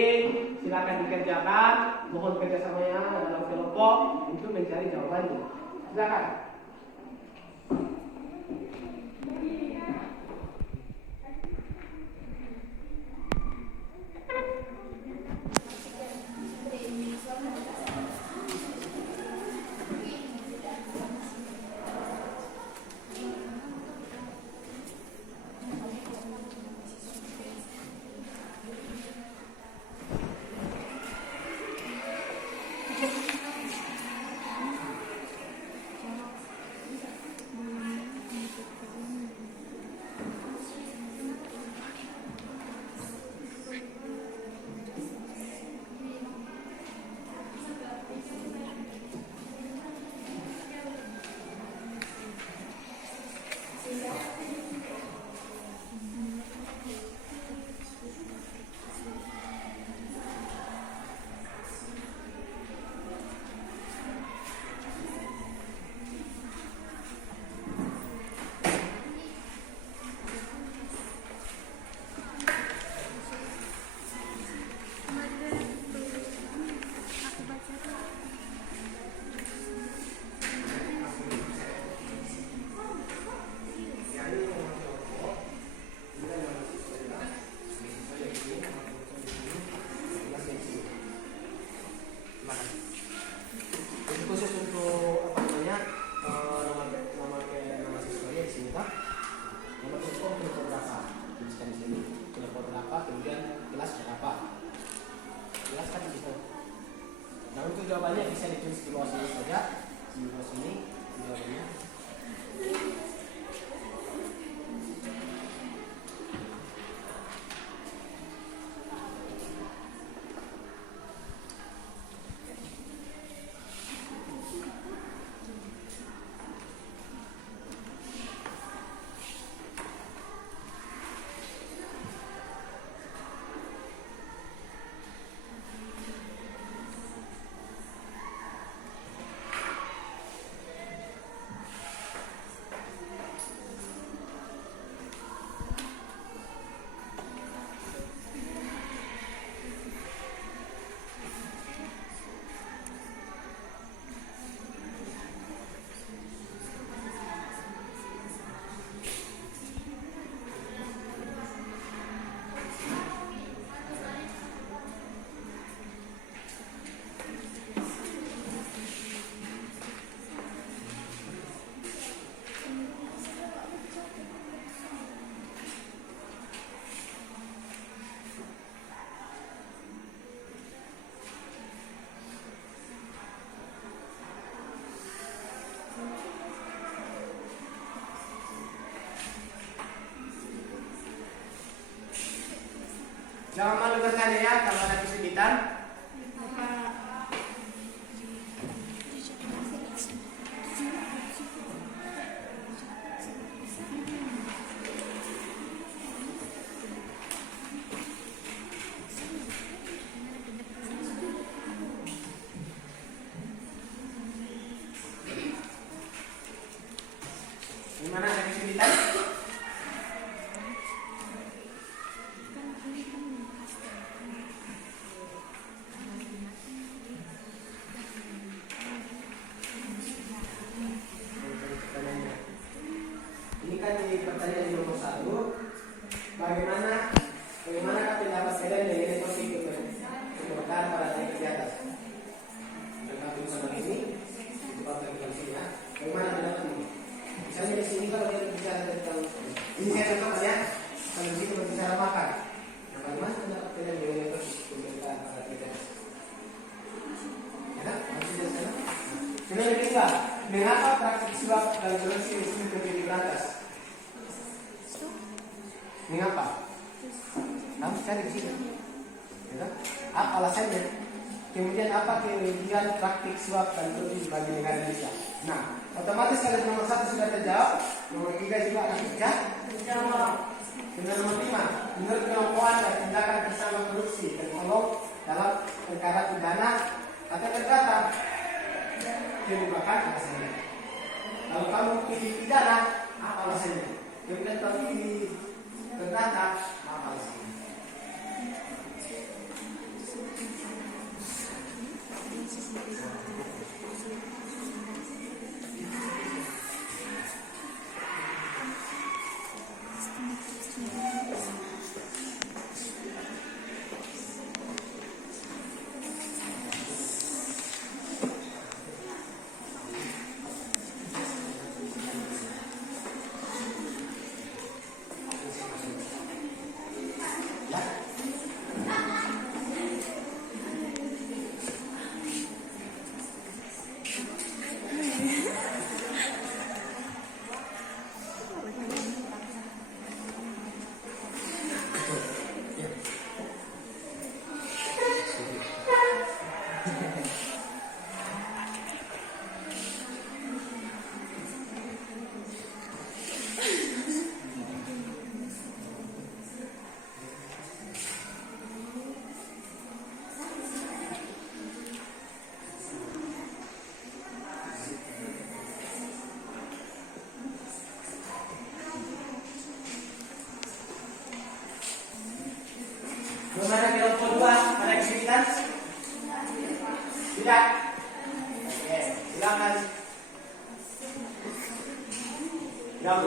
silakan dikerjakan. Mohon kerjasamanya dalam kelompok untuk mencari jawabannya. Silakan. Jawabannya bisa ditulis di bawah sini saja, di bawah sini jawabannya. bertanya ya kalau ada kesulitan. Gimana, ada kesulitan? Ini kan di pertanyaan nomor 1. Bagaimana pendapat kalian mengenai topik keberkahan pada naik ke atas? Tentang tulisan ini, sebab kita sini ya. Bagaimana pendapatmu? Misalnya di sini kalau kita bicara tentang ini saya contoh ya, kalau di sini berbicara makan. Nah, bagaimana pendapat kalian mengenai topik keberkahan pada naik ke atas? Ya, masih di sana. Kemudian yang kedua, mengapa praktik suap dan toleransi di sini terjadi berantas? Mengapa? Kamu cari di sini. Ya, apa alasannya? Kemudian apa kemudian praktik suap dan toleransi bagi negara Indonesia? Nah, otomatis kalau nomor 1 sudah terjawab, nomor 3 juga akan terjawab. Kemudian nomor 5, menurut kemampuan dan tindakan bersama korupsi dan tolong dalam perkara pidana atau perdata. Merupakan alasannya. Kalau kamu pilih pidana, apa alasannya? Kemudian kalau pilih perdata, apa alasannya? Bagaimana kelompok 2? Ada kesulitan? Tidak? Oke, silakan. Yang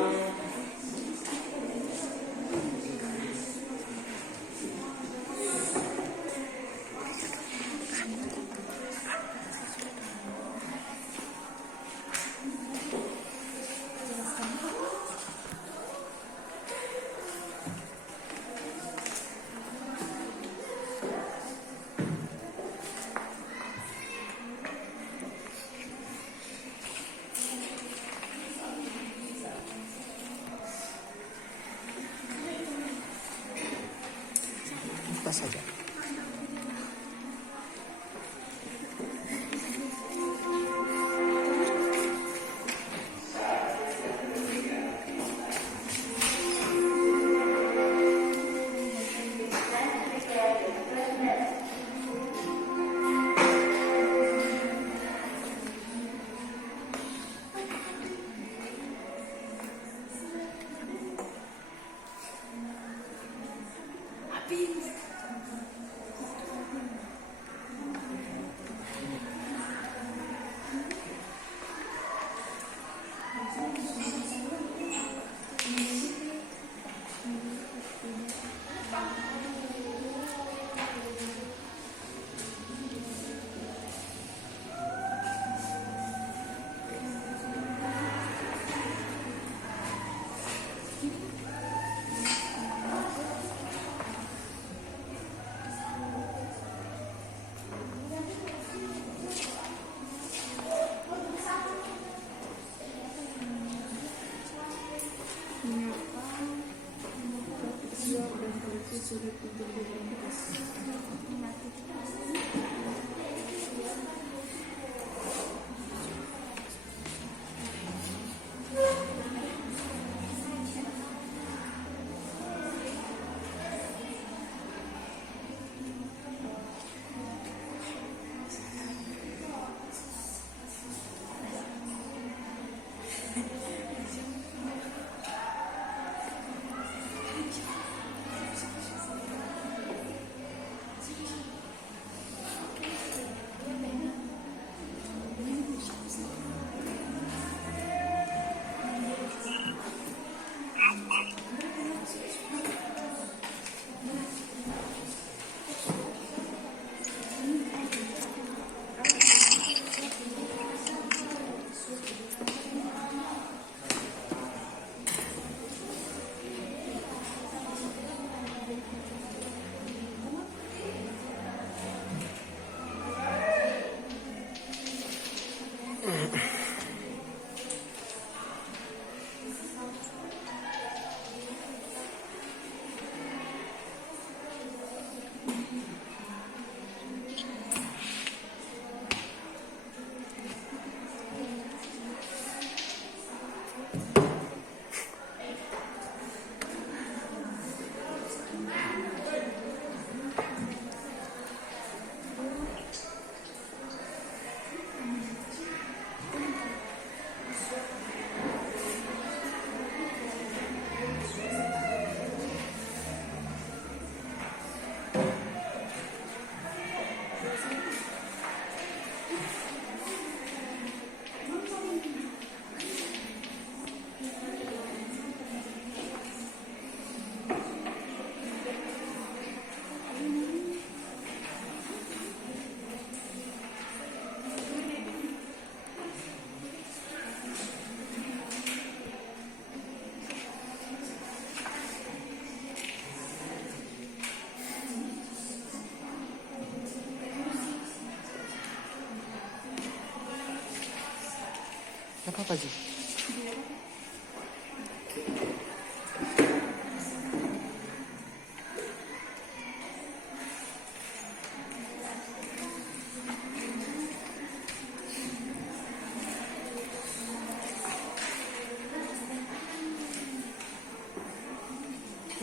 Apa sih?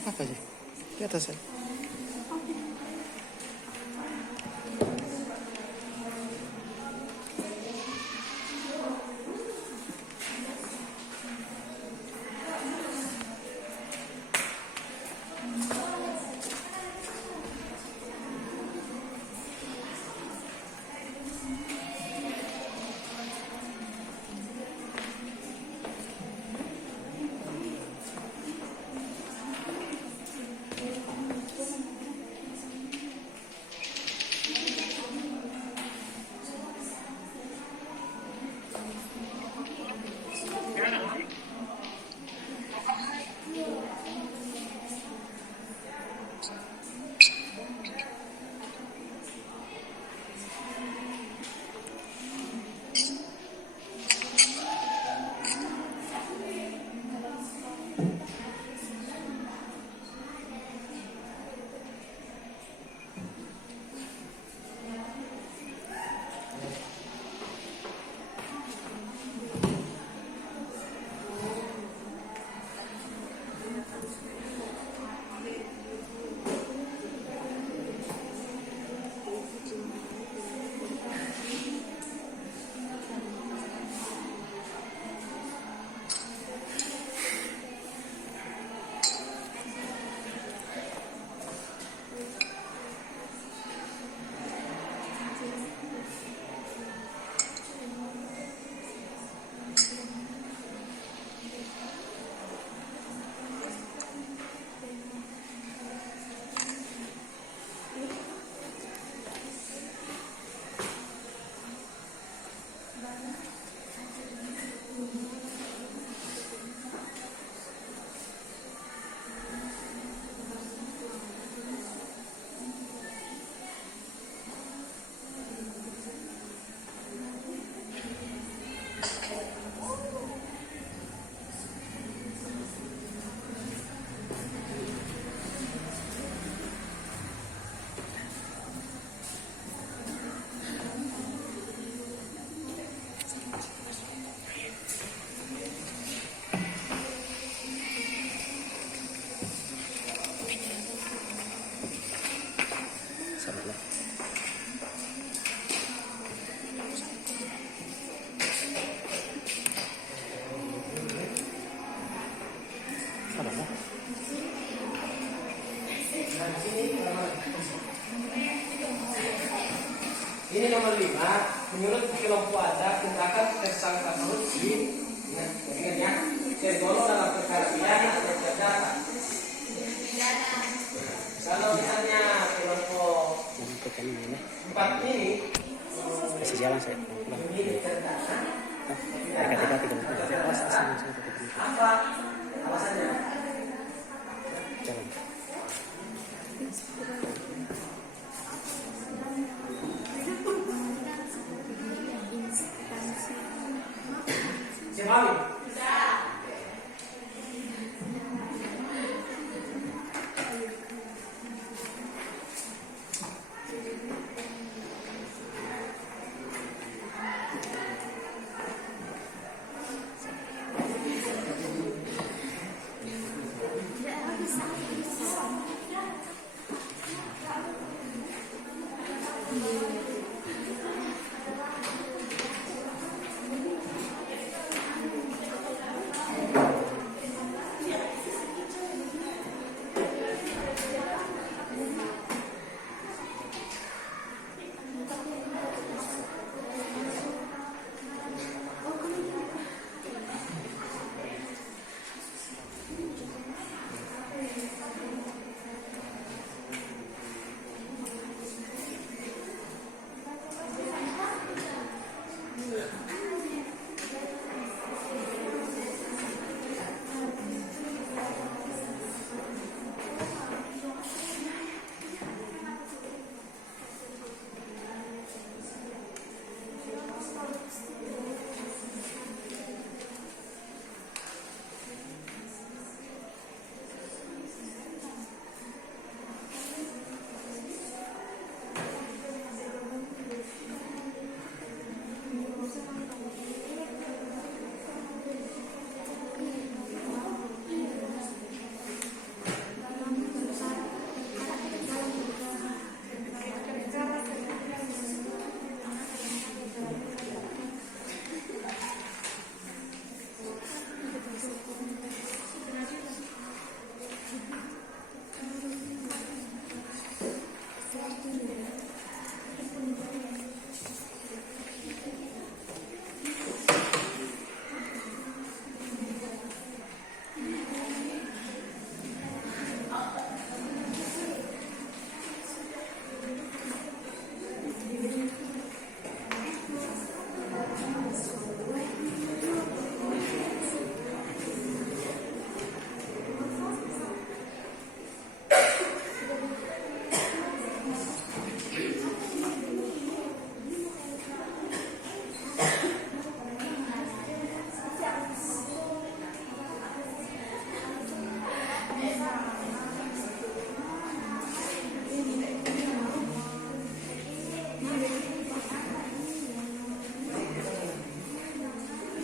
Apa sih? Di atas ya? Ini nomor 5, menurut kelompok ada tindakan tersangka korupsi, ingat ya, tergolong dalam perkara pidana atau perdata. Kalau misalnya kelompok 4 ini masih jalan saya. menjadi terdata, apa alasannya? Jalan. Siapa?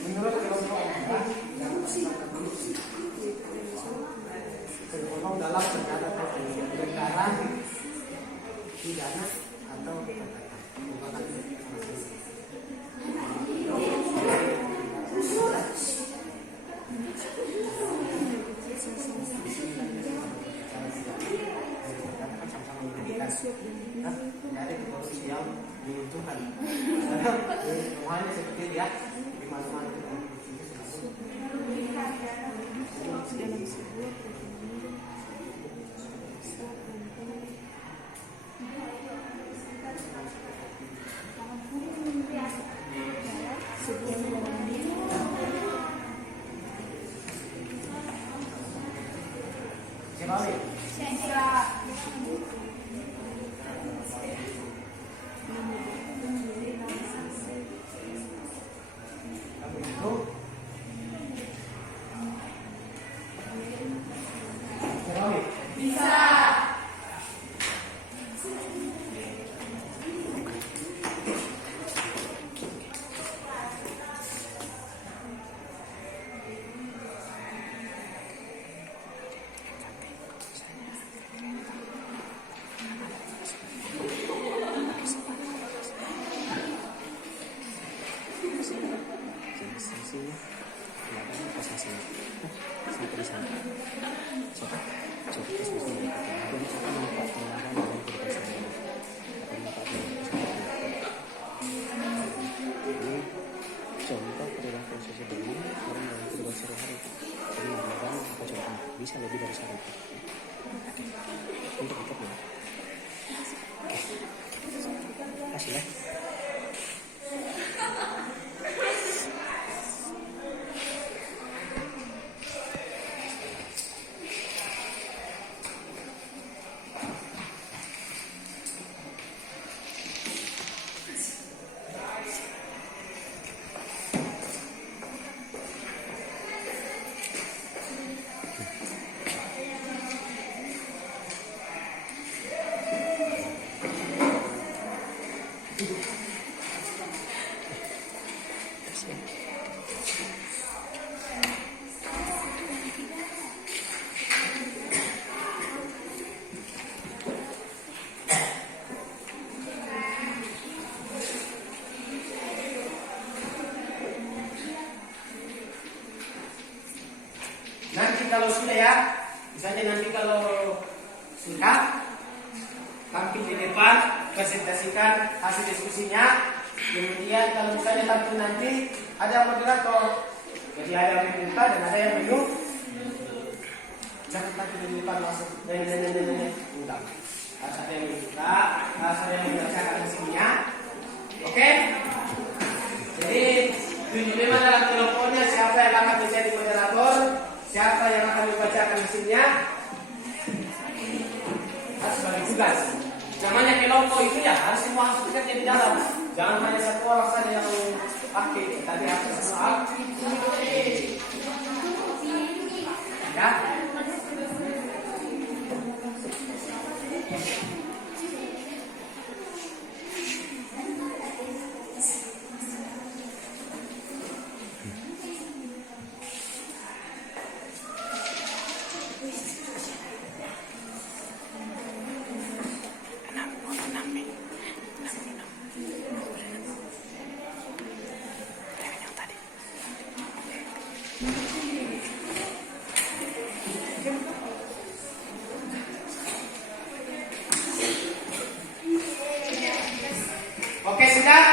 Menurut kelompok tergolong dalam perkara perkara pidana atau dari korupsi yang diuntungkan. Semuanya seperti dia di mana-mana contoh perilaku seseorang orang dalam kehidupan sehari-hari jadi menggunakan apa contohnya bisa lebih dari satu. Oke. Untuk ikut ya. Oke. Kasih ya. Nanti kalau sudah ya, misalnya nanti kalau sudah tampil di depan, presentasikan hasil diskusinya. Kemudian kalau misalnya tampil nanti ada moderator, jadi ada yang membuka dan ada yang menunggu. Jangan tampil di depan langsung. Enggak. Harus ada yang membuka, harus ada yang membacakan hasilnya. Oke? Jadi tunjuk memang dalam kelompoknya siapa yang akan menjadi moderator. Siapa yang akan membacakan hasilnya harus bagi tugas. Namanya kelompok itu ya harus semua harus bekerja di dalam. Jangan hanya satu orang saja yang pakai. Tadi harus semua. Ya. sudah?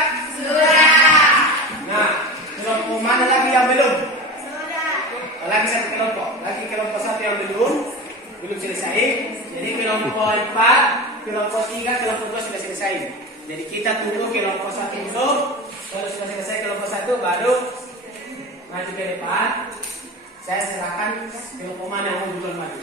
Nah, kelompok mana lagi yang belum? Lagi satu kelompok. Lagi kelompok satu yang belum selesai. Jadi kelompok 4, kelompok 3, kelompok 2 sudah selesai. Jadi kita tunggu kelompok 1 dulu. Kalau sudah selesai kelompok 1 baru maju ke depan. Saya serahkan kelompok mana yang mau duluan maju.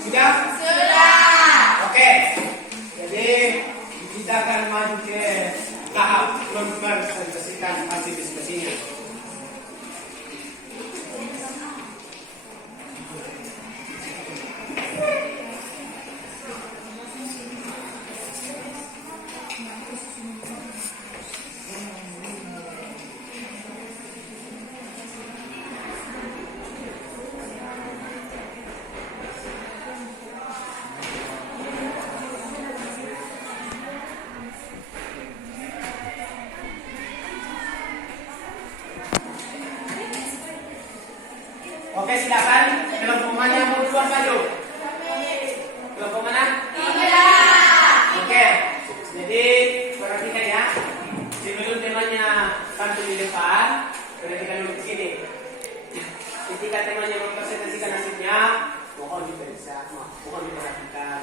Sudah? Oke. Jadi kita akan maju ke tahap mempresentasikan hasil diskusinya. Oke, silakan. Kelompok mana yang mau duluan maju? Kelompok mana? Oke. Jadi perhatikan ya. Sebelum temannya tampil di depan, perhatikan dulu ke sini. Ketika temannya mempresentasikan hasilnya, mohon diperiksa, mohon diperhatikan,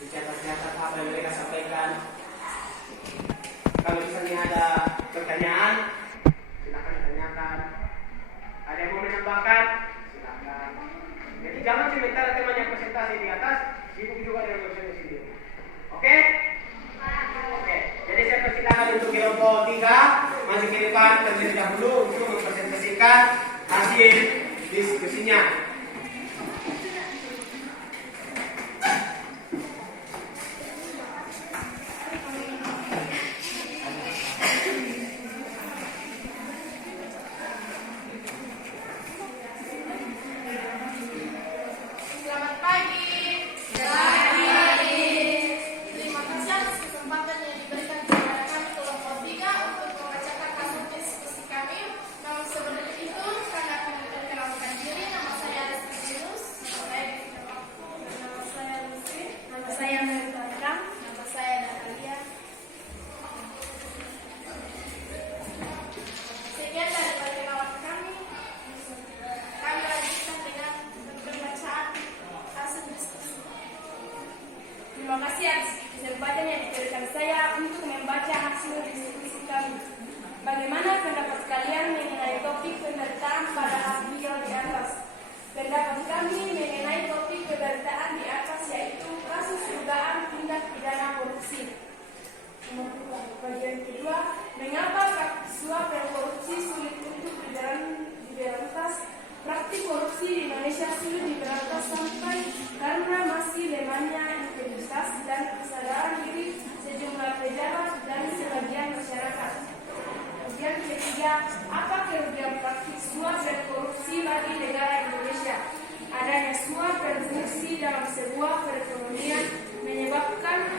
dicatat-catat apa yang mereka sampaikan. Kalau misalnya ada pertanyaan, silakan ditanyakan. Ada yang mau menambahkan? Jadi jangan sementara teman yang presentasi di atas, sibuk juga dengan presentasi sendiri. Oke? Oke. Jadi saya persilakan untuk kelompok 3 masuk ke depan terlebih dahulu untuk mempresentasikan hasil diskusinya. Selamat pagi. Terima kasih atas kesempatan yang diberikan kepada kami kelompok 3 untuk membacakan hasil diskusi kami. Namun sebelum itu, kami akan memperkenalkan diri. Nama saya Rizky Yunus. Nama saya Lucy. Nama saya Merita. Nama saya Natalia. Sekian dari perkenalan kami. Kami lanjutkan dengan pembacaan hasil diskusi. Terima kasih atas kesempatan yang diberikan saya untuk membaca hasil diskusi kami. Bagaimana pendapat kalian mengenai topik pemberitaan pada video di atas? Pendapat kami mengenai topik pemberitaan di atas yaitu kasus dugaan tindak pidana korupsi. Bagian kedua, mengapa suap dan korupsi sulit untuk diberantas? Praktik korupsi di Indonesia sulit diberantas sampai karena masih lemahnya integritas dan kesadaran diri sejumlah pejabat dan sebagian masyarakat. Kemudian ketiga, apa kerugian praktik suap dan korupsi bagi negara Indonesia? Adanya suap dan korupsi dalam sebuah perekonomian menyebabkan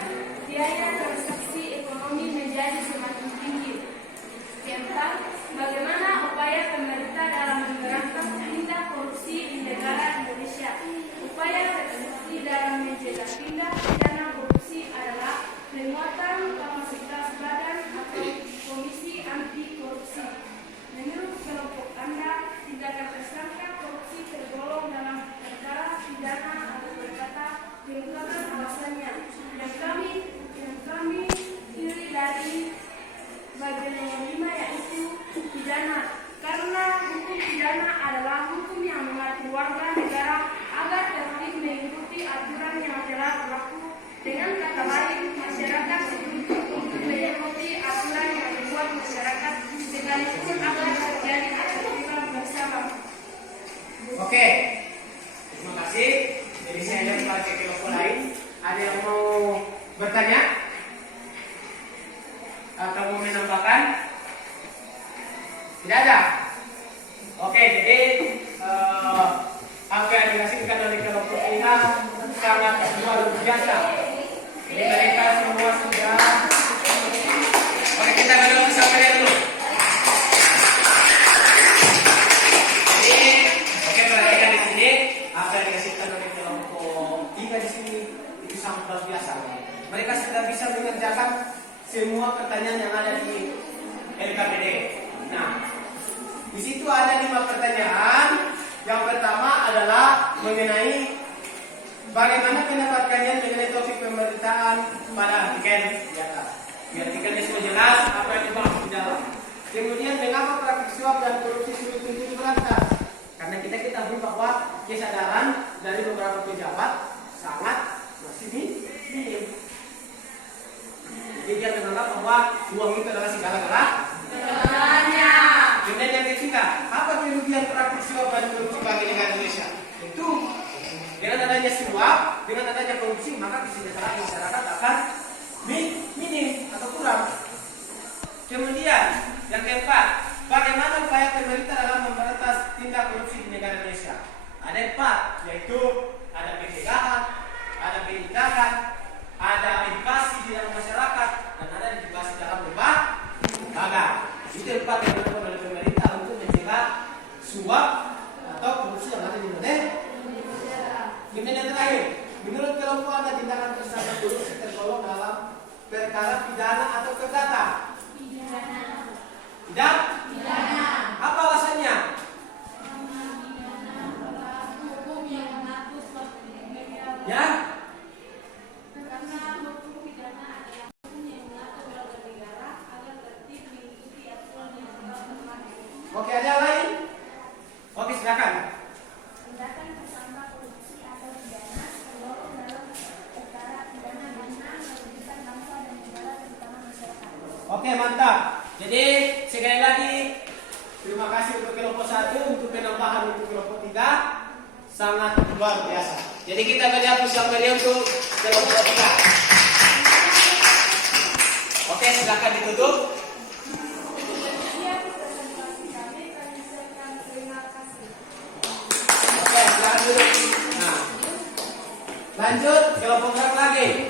biaya transaksi ekonomi menjadi semakin tinggi. Tentang bagaimana upaya pemerintah dalam memberantas tindak korupsi di negara Indonesia. Upaya terbukti dalam mencegah tindak pidana korupsi adalah penguatan kapasitas badan atau komisi anti korupsi. Menurut kelompok Anda, tindakan tersangka korupsi tergolong dalam Oke, terima kasih. Jadi saya lempar ke kelompok lain. Ada yang mau bertanya? Atau mau menambahkan? Tidak ada? Oke, jadi apa yang dihasilkan oleh kelompok kita sangat luar biasa. Jadi mereka semua sudah. Oke, kita dulu sampai dulu. Jadi, oke, perhatikan di sini apa yang dihasilkan oleh kelompok tiga di sini itu sangat luar biasa. Mereka sudah bisa mengerjakan semua pertanyaan yang ada di LKPD. Nah, di situ ada 5 pertanyaan. Yang pertama adalah mengenai bagaimana pendapat kalian mengenai topik pemberitaan pada artikel di atas. Di artikelnya semua jelas apa yang dibahas di dalam. Kemudian mengapa praktik suap dan korupsi sulit untuk diberantas? Karena kita ketahui bahwa kesadaran dari beberapa pejabat sangat masih minim. Jadi dia menganggap bahwa uang itu adalah segala-galanya. Kemudian yang ketiga, apa kerugian praktik suap dan korupsi bagi negara Indonesia? Tentu dengan adanya suap, dengan adanya korupsi, maka kesejahteraan masyarakat akan minim atau kurang. Kemudian yang keempat, bagaimana upaya pemerintah dalam memberantas tindak korupsi di negara Indonesia? Ada 4, yaitu ada pencegahan, ada penindakan, ada edukasi di dalam masyarakat, dan ada edukasi dalam lembaga. Itu 4 yang dilakukan oleh pemerintah untuk mencegah suap atau korupsi yang ada di Indonesia. Kemudian yang terakhir, menurut kelompok Anda tindakan tersangka korupsi tergolong dalam perkara pidana atau perdata? Tidak? Apa alasannya? Ya? Oke, ada yang lain? Oke, silakan. Tindakan tersangka korupsi atau pidana tergolong dalam perkara pidana karena merugikan bangsa dan negara terutama masyarakat. Oke, mantap. Jadi sekali lagi terima kasih untuk kelompok 1, untuk penambahan untuk kelompok 3 sangat luar biasa. Jadi kita melihat usaha beliau untuk kelompok 3. Oke, silakan ditutup. Oke, silakan duduk. Nah, lanjut kelompok berapa lagi?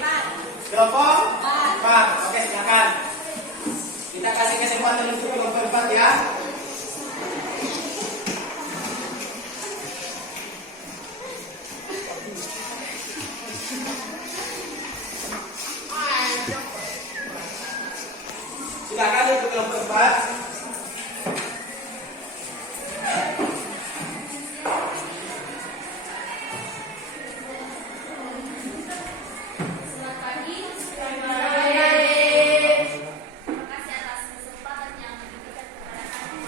Kelompok 4. Oke, silakan. Kita kasih kesempatan untuk kelompok 4 ya. Silakan untuk kelompok 4. Selamat pagi. Terima kasih atas kesempatan yang diberikan kepada kami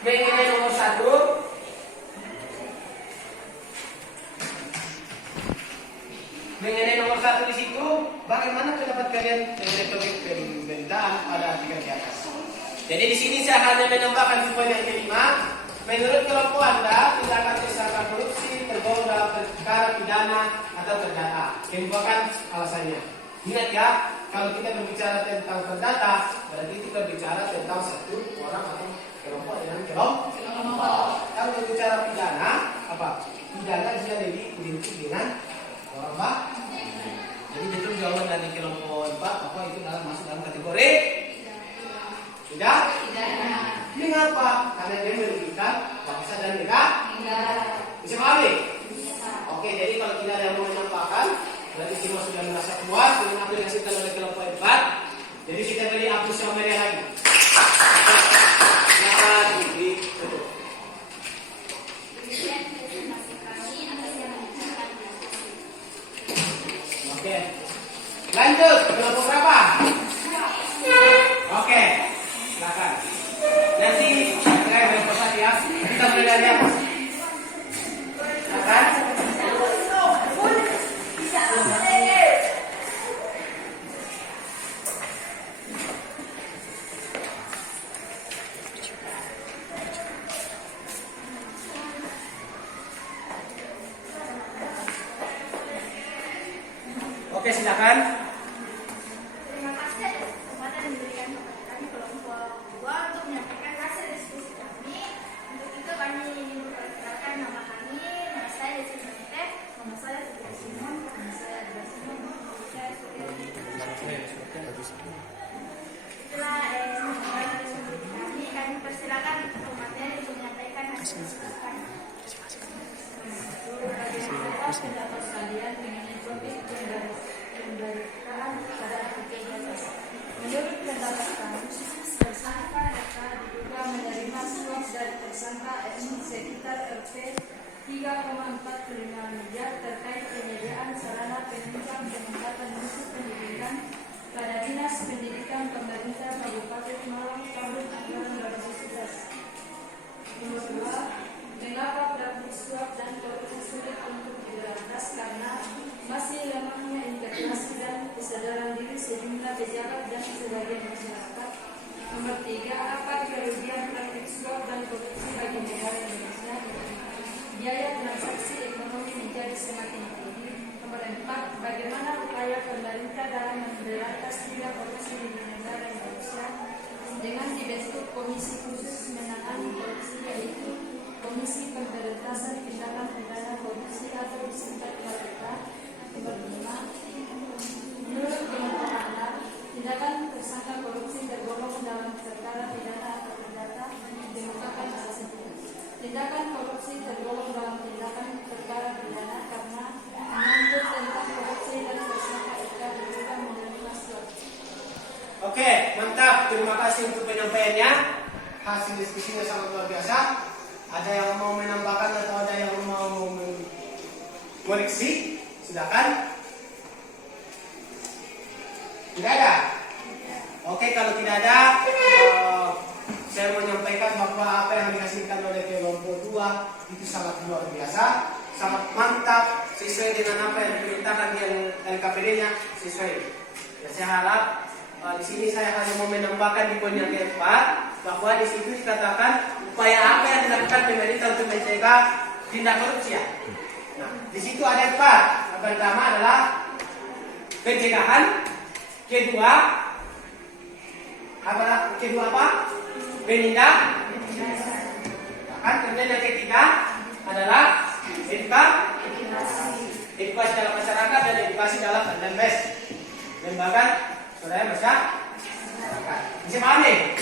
mengenai nomor 1. Mengenai nomor 1 di situ, bagaimana pendapat kalian mengenai topik pemberitaan pada artikel di atas? Jadi di sini saya hanya menambahkan poin yang kelima. Menurut kelompok Anda, tindakan tersangka korupsi tergolong dalam perkara pidana atau perdata. Kemudian alasannya. Ingat ya, kalau kita berbicara tentang perdata, berarti kita berbicara tentang satu orang atau kelompok dengan kelompok. Kalau berbicara pidana, apa? Pidana dia lebih identik dengan orang Pak. Jadi itu jawaban dari kelompok 4 bahwa itu masuk dalam kategori tidak. Mengapa? Karena dia merugikan bangsa dan negara. Bisa pahami? Oke, jadi kalau tidak ada yang mau menambahkan, berarti semua sudah merasa puas dengan apa yang dihasilkan oleh kelompok 4. Jadi kita beri hapus yang merah lagi. Silakan ditutup. Oke. Lanjut, kelompok berapa? Oke. Silakan. Nanti saya berpesan ya. Kita mulai dari atas. Silakan. Oke, silakan. Terima kasih atas kesempatan yang diberikan kepada kami kelompok 2 untuk menyampaikan hasil diskusi kami. Untuk itu kami ingin memperkenalkan nama kami. Nama saya Desi Sanete, nama saya Sofia Simon, nama saya Adra Simon, nama saya Sofia. Setelah mendengar diskusi kami persilakan untuk materi untuk menyampaikan hasil diskusi kami. Pendapat kalian mengenai topik pemberitaan pada artikel di atas. Menurut pendapat kami, tersangka Eka diduga menerima suap dari tersangka S sekitar Rp 3,45 miliar terkait penyediaan sarana penunjang peningkatan mutu pendidikan pada Dinas Pendidikan Pemerintah Kabupaten Malang tahun anggaran 2011. Nomor 2, mengapa praktik suap dan korupsi sulit untuk diberantas karena masih lemahnya integrasi dan kesadaran diri sejumlah pejabat dan sebagian masyarakat. Nomor 3, apa kerugian praktik suap dan korupsi bagi negara Indonesia? Biaya transaksi ekonomi menjadi semakin tinggi. Nomor 4, bagaimana upaya pemerintah dalam memberantas tindak korupsi di negara Indonesia dengan dibentuk komisi khusus menangani korupsi, yaitu Komisi Pemberantasan Tindakan Pidana Korupsi atau disingkat KPK. Nomor 5, menurut kelompok Anda, tindakan tersangka korupsi tergolong dalam perkara pidana atau perdata. Dimukakan alasannya. Tindakan korupsi tergolong dalam tindakan perkara pidana karena menyangkut tentang korupsi dan tersangka Eka diduga menerima suap. Oke, mantap. Terima kasih untuk penyampaiannya. Hasil diskusinya sangat luar biasa. Ada yang mau menambahkan atau ada yang mau mengoreksi? Silakan. Tidak ada? Oke, kalau tidak ada, saya menyampaikan bahwa apa yang dihasilkan oleh kelompok 2 itu sangat luar biasa, sangat mantap, sesuai dengan apa yang diperintahkan di LKPD-nya, sesuai. Ya, saya harap di sini saya hanya mau menambahkan di poin yang keempat bahwa di situ dikatakan upaya apa yang dilakukan pemerintah untuk mencegah tindak korupsi. Nah, di situ ada 4. Yang pertama adalah pencegahan, kedua apa? Penindak. Kemudian yang ketiga adalah edukasi dalam masyarakat dan edukasi dalam lembaga swadaya masyarakat. Bisa paham nih?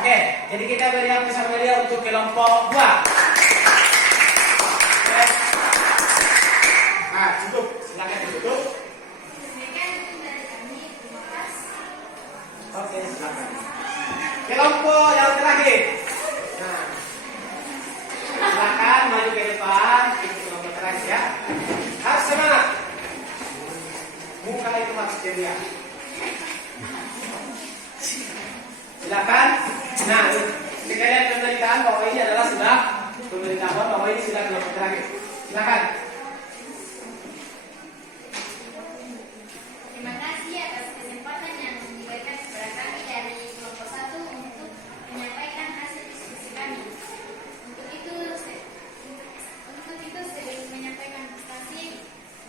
Oke, jadi kita beri bersama dia untuk kelompok 2. Nah, cukup. Silakan ditutup. Demikian dari kami. Terima kasih. Oke, silakan. Kelompok yang terakhir. Nah, silakan maju ke depan. Ini kelompok terakhir ya. Harus semangat. Muka itu harus ceria. Silakan. Nah, Sekalian pemberitaan bahwa ini adalah sudah pemberitahuan bahwa ini sudah kelompok terakhir. Silakan. Terima kasih atas kesempatan yang diberikan kepada kami dari kelompok 1 untuk menyampaikan hasil diskusi kami. Untuk itu sebelum menyampaikan prestasi,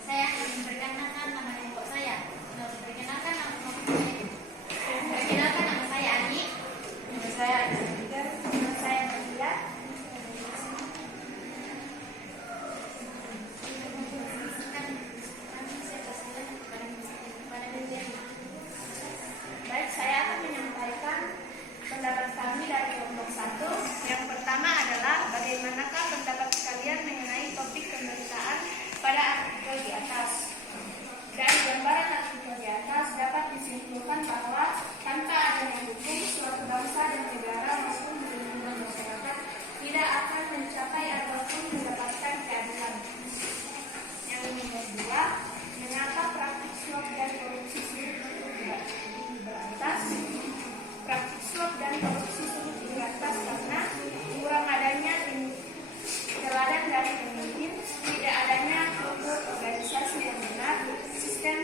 saya akan memperkenalkan nama kelompok saya. Perkenalkan nama saya Ani. Nama saya Aditya. Nama saya Maria. Baik, saya akan menyampaikan pendapat kami dari kelompok 1. Yang pertama adalah bagaimanakah pendapat kalian mengenai topik pemberitaan pada artikel di atas. Dari gambaran artikel di atas dapat disimpulkan bahwa tanpa adanya hukum, suatu bangsa dan negara maupun lingkungan masyarakat tidak akan mencapai ataupun mendapatkan keadilan. Yang nomor 2, mengapa praktik suap dan korupsi sulit untuk diberantas? Praktik suap dan korupsi sulit diberantas karena kurang adanya teladan dari pemimpin, tidak adanya struktur organisasi yang benar, sistem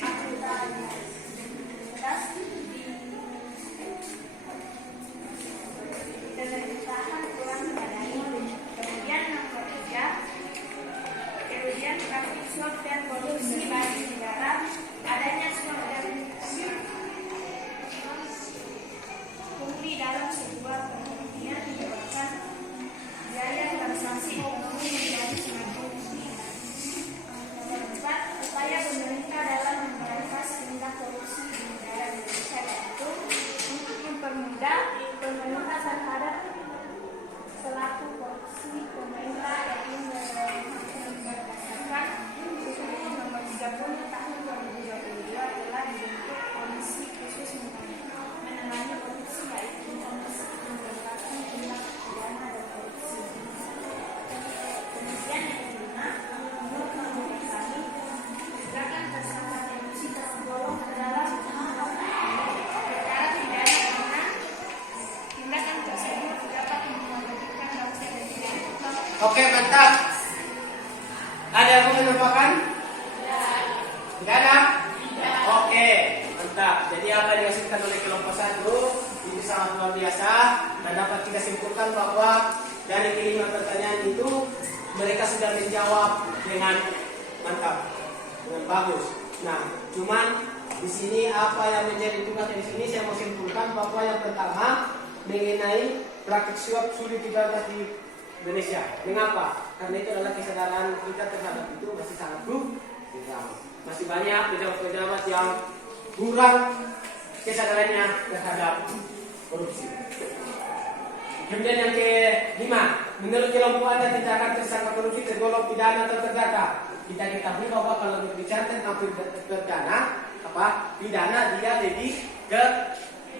akuntabilitas pemerintahan kurang memadai. Kemudian nomor 3, kemudian praktik suap dan korupsi bagi negara, adanya suap dan pungli dalam sebuah penelitian menyebabkan biaya transaksi ekonomi menjadi semakin tinggi. Nomor 4, upaya pemerintah dalam memberantas tindak korupsi di negara Indonesia yaitu untuk mempermudah pemerintah terhadap pelaku korupsi. Pemerintah ingin berdasarkan Undang-Undang Nomor 30 Tahun 2022 telah dibentuk Komisi Khusus menangani korupsi yaitu Komisi Pemberantasan Tindak Pidana dan Korupsi. Kemudian yang kelima, menurut kami tindakan tersangka korupsi tergolong ke dalam perkara pidana karena tindakan tersebut dapat merugikan bangsa dan negara. Oke, mantap. Ada yang mau menambahkan? Tidak ada? Oke, mantap. Jadi apa yang dihasilkan oleh kelompok 1 ini sangat luar biasa dan dapat kita simpulkan bahwa dari kelima pertanyaan itu mereka sudah menjawab dengan mantap, dengan bagus. Nah, cuman di sini apa yang menjadi tugas di sini saya mau simpulkan bahwa yang pertama mengenai praktik suap sulit diberantas di Indonesia. Mengapa? Karena itu adalah kesadaran kita terhadap itu masih sangat kurang. Masih banyak pejabat-pejabat yang kurang kesadarannya terhadap korupsi. Kemudian yang kelima, menurut kelompok Anda tindakan tersangka korupsi tergolong pidana atau perdata. Kita ketahui bahwa kalau berbicara tentang pidana, pidana dia lebih ke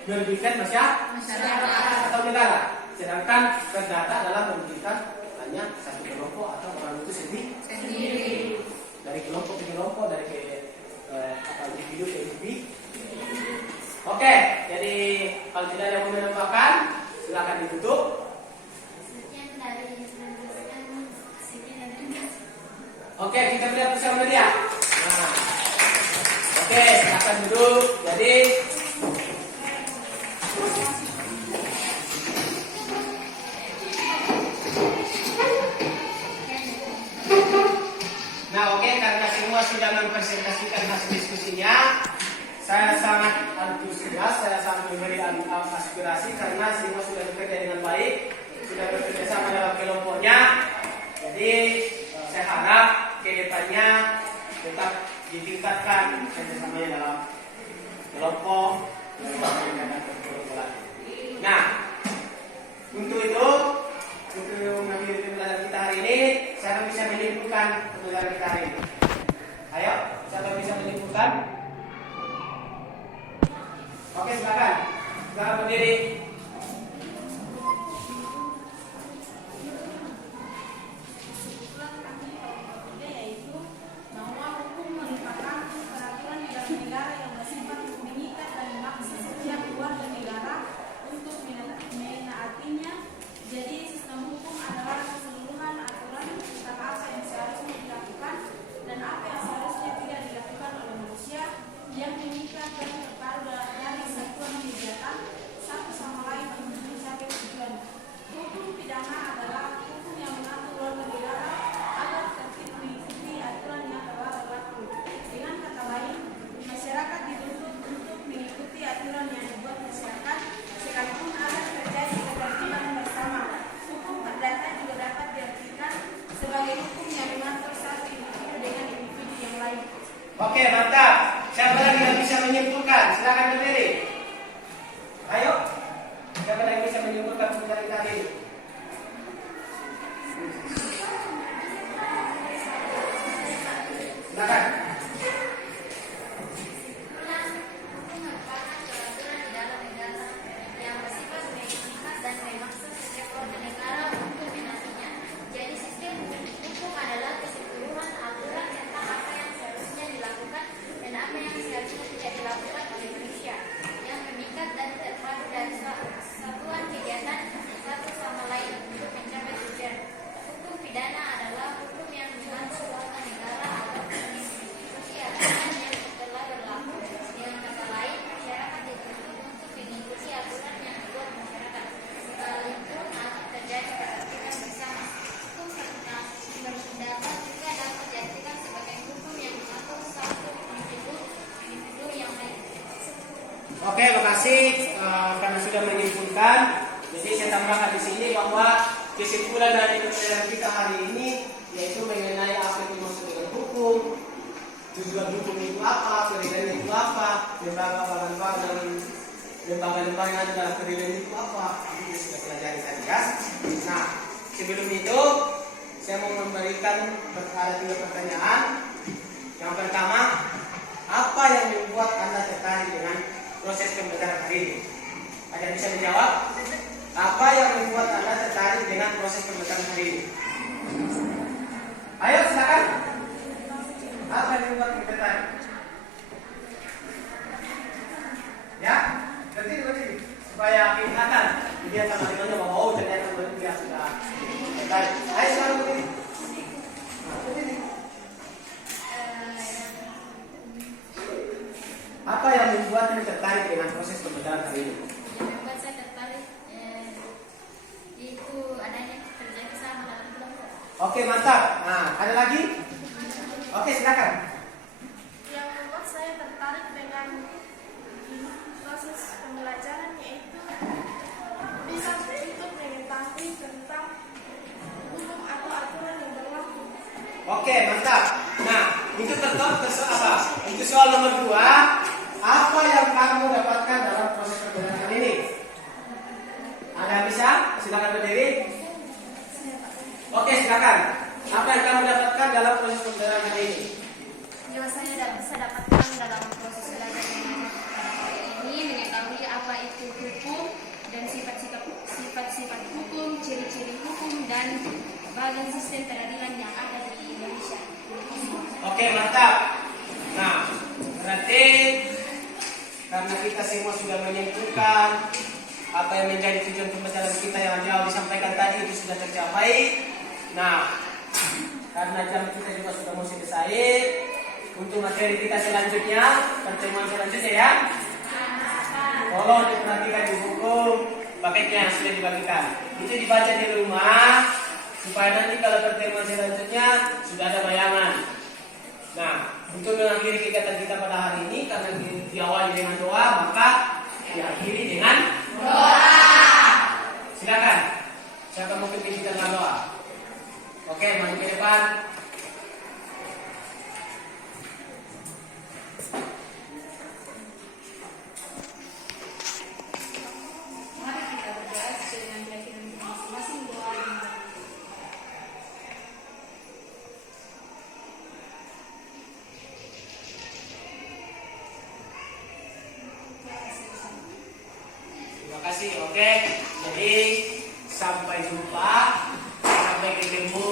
merugikan masyarakat atau negara. Sedangkan perdata adalah merugikan hanya satu kelompok atau orang itu sendiri. Dari kelompok ke kelompok, dari individu ke individu. Oke, jadi kalau tidak ada yang mau menambahkan, silakan ditutup. Sekian dari Oke, kita melihat bersama dia. Nah, oke, silakan duduk. Jadi karena semua sudah mempresentasikan hasil diskusinya, saya sangat antusias, saya sangat memberi aspirasi karena semua sudah bekerja dengan baik, sudah bekerja sama dalam kelompoknya. Jadi saya harap ke depannya tetap ditingkatkan kerjasamanya dalam kelompok. Nah, untuk itu, untuk mengakhiri pembelajaran kita hari ini, siapa bisa menyimpulkan pembelajaran kita hari ini? Ayo, siapa bisa menyimpulkan? Oke, silakan. Silakan berdiri. Yaitu bahwa hukum merupakan peraturan di dalam negara yang bersifat mengikat dan memaksa setiap warga negara untuk menaatinya. Jadi sistem hukum adalah keseluruhan aturan tentang apa yang seharusnya dilakukan dan apa yang seharusnya tidak dilakukan oleh manusia yang mengikat dan terpadu dari satuan kegiatan satu sama lain untuk mencapai tujuan. Hukum pidana adalah hukum yang mengatur warga negara agar tertib mengikuti aturan yang telah berlaku. Dengan kata lain, masyarakat dituntut untuk mengikuti aturan yang dibuat masyarakat, sekalipun ada terjadi ketertiban bersama. Hukum perdata juga dapat diartikan sebagai hukum yang mengatur satu individu dengan individu yang lain. Oke, mantap. Siapa lagi yang bisa menyimpulkan? Silakan berdiri. Ayo. Siapa yang bisa menyimpulkan pembicaraan tadi? Silakan. Hukum merupakan peraturan di dalam negara yang bersifat mengikat dan memaksa setiap warga negara untuk menaatinya. Jadi sistem hukum adalah keseluruhan aturan tentang apa yang seharusnya dilakukan dan apa yang seharusnya tidak dilakukan oleh manusia yang mengikat dan terpadu dari satuan kegiatan satu sama lain untuk mencapai tujuan. Hukum pidana adalah hukum yang mengatur warga negara agar mengikuti aturan yang telah berlaku. Dengan kata lain, masyarakat dituntut untuk mengikuti aturan yang dibuat masyarakat, sekalipun ada terjadi ketertiban bersama. Hukum perdata juga dapat diartikan sebagai hukum yang mengatur satu individu yang lain. Oke, makasih karena sudah menyimpulkan. Jadi saya tambahkan di sini bahwa kesimpulan dari pembelajaran kita hari ini yaitu mengenai apa yang dimaksud dengan hukum, tujuan hukum itu apa, pendirian itu apa, lembaga-lembaga yang ada dalam pendirian itu apa, itu sudah pelajari tadi ya. Nah, sebelum itu saya mau memberikan ada 3 pertanyaan. Yang pertama, apa yang membuat Anda tertarik dengan proses pembelajaran hari ini? Ada yang bisa menjawab? Apa yang membuat Anda tertarik dengan proses pembelajaran hari ini? Ayo silakan. Apa yang membuat Anda tertarik? Ya, berdiri supaya kelihatan. Dia sama dengannya bahwa oh ternyata dia sudah tertarik. Ayo silakan berdiri. Berdiri. Apa yang membuat Anda tertarik dengan proses pembelajaran hari ini? Yang membuat saya tertarik itu adanya kerja sama dalam kelompok. Oke, mantap. Nah, ada lagi? Oke, silakan. Yang membuat saya tertarik dengan proses pembelajaran yaitu bisa untuk mengetahui tentang hukum atau aturan yang berlaku. Oke, mantap. Nah, itu soal apa? Itu soal nomor 2. Apa yang kamu dapatkan dalam proses pembelajaran ini? Ada yang bisa? Silakan berdiri. Oke, silakan. Apa yang kamu dapatkan dalam proses pembelajaran hari ini? Yang saya bisa dapatkan dalam proses belajar ini mengetahui apa itu hukum dan sifat-sifat hukum, ciri-ciri hukum dan bagian sistem peradilan yang ada di Indonesia. Oke, mantap. Nah, berarti karena kita semua sudah menyimpulkan apa yang menjadi tujuan pembelajaran kita yang jauh disampaikan tadi itu sudah tercapai. Nah, karena jam kita juga sudah mau selesai, untuk materi kita selanjutnya, pertemuan selanjutnya ya. Tolong diperhatikan di buku paketnya yang sudah dibagikan. Itu dibaca di rumah supaya nanti kalau pertemuan selanjutnya sudah ada bayangan. Nah, untuk mengakhiri kegiatan kita pada hari ini karena diawali dengan doa, maka diakhiri dengan doa. Silakan. Siapa mau pimpin kita dengan doa? Oke, maju ke depan. Mari kita berdoa sesuai dengan keyakinan masing-masing. Doa yang Terima kasih. Oke. Jadi sampai jumpa. Sampai ketemu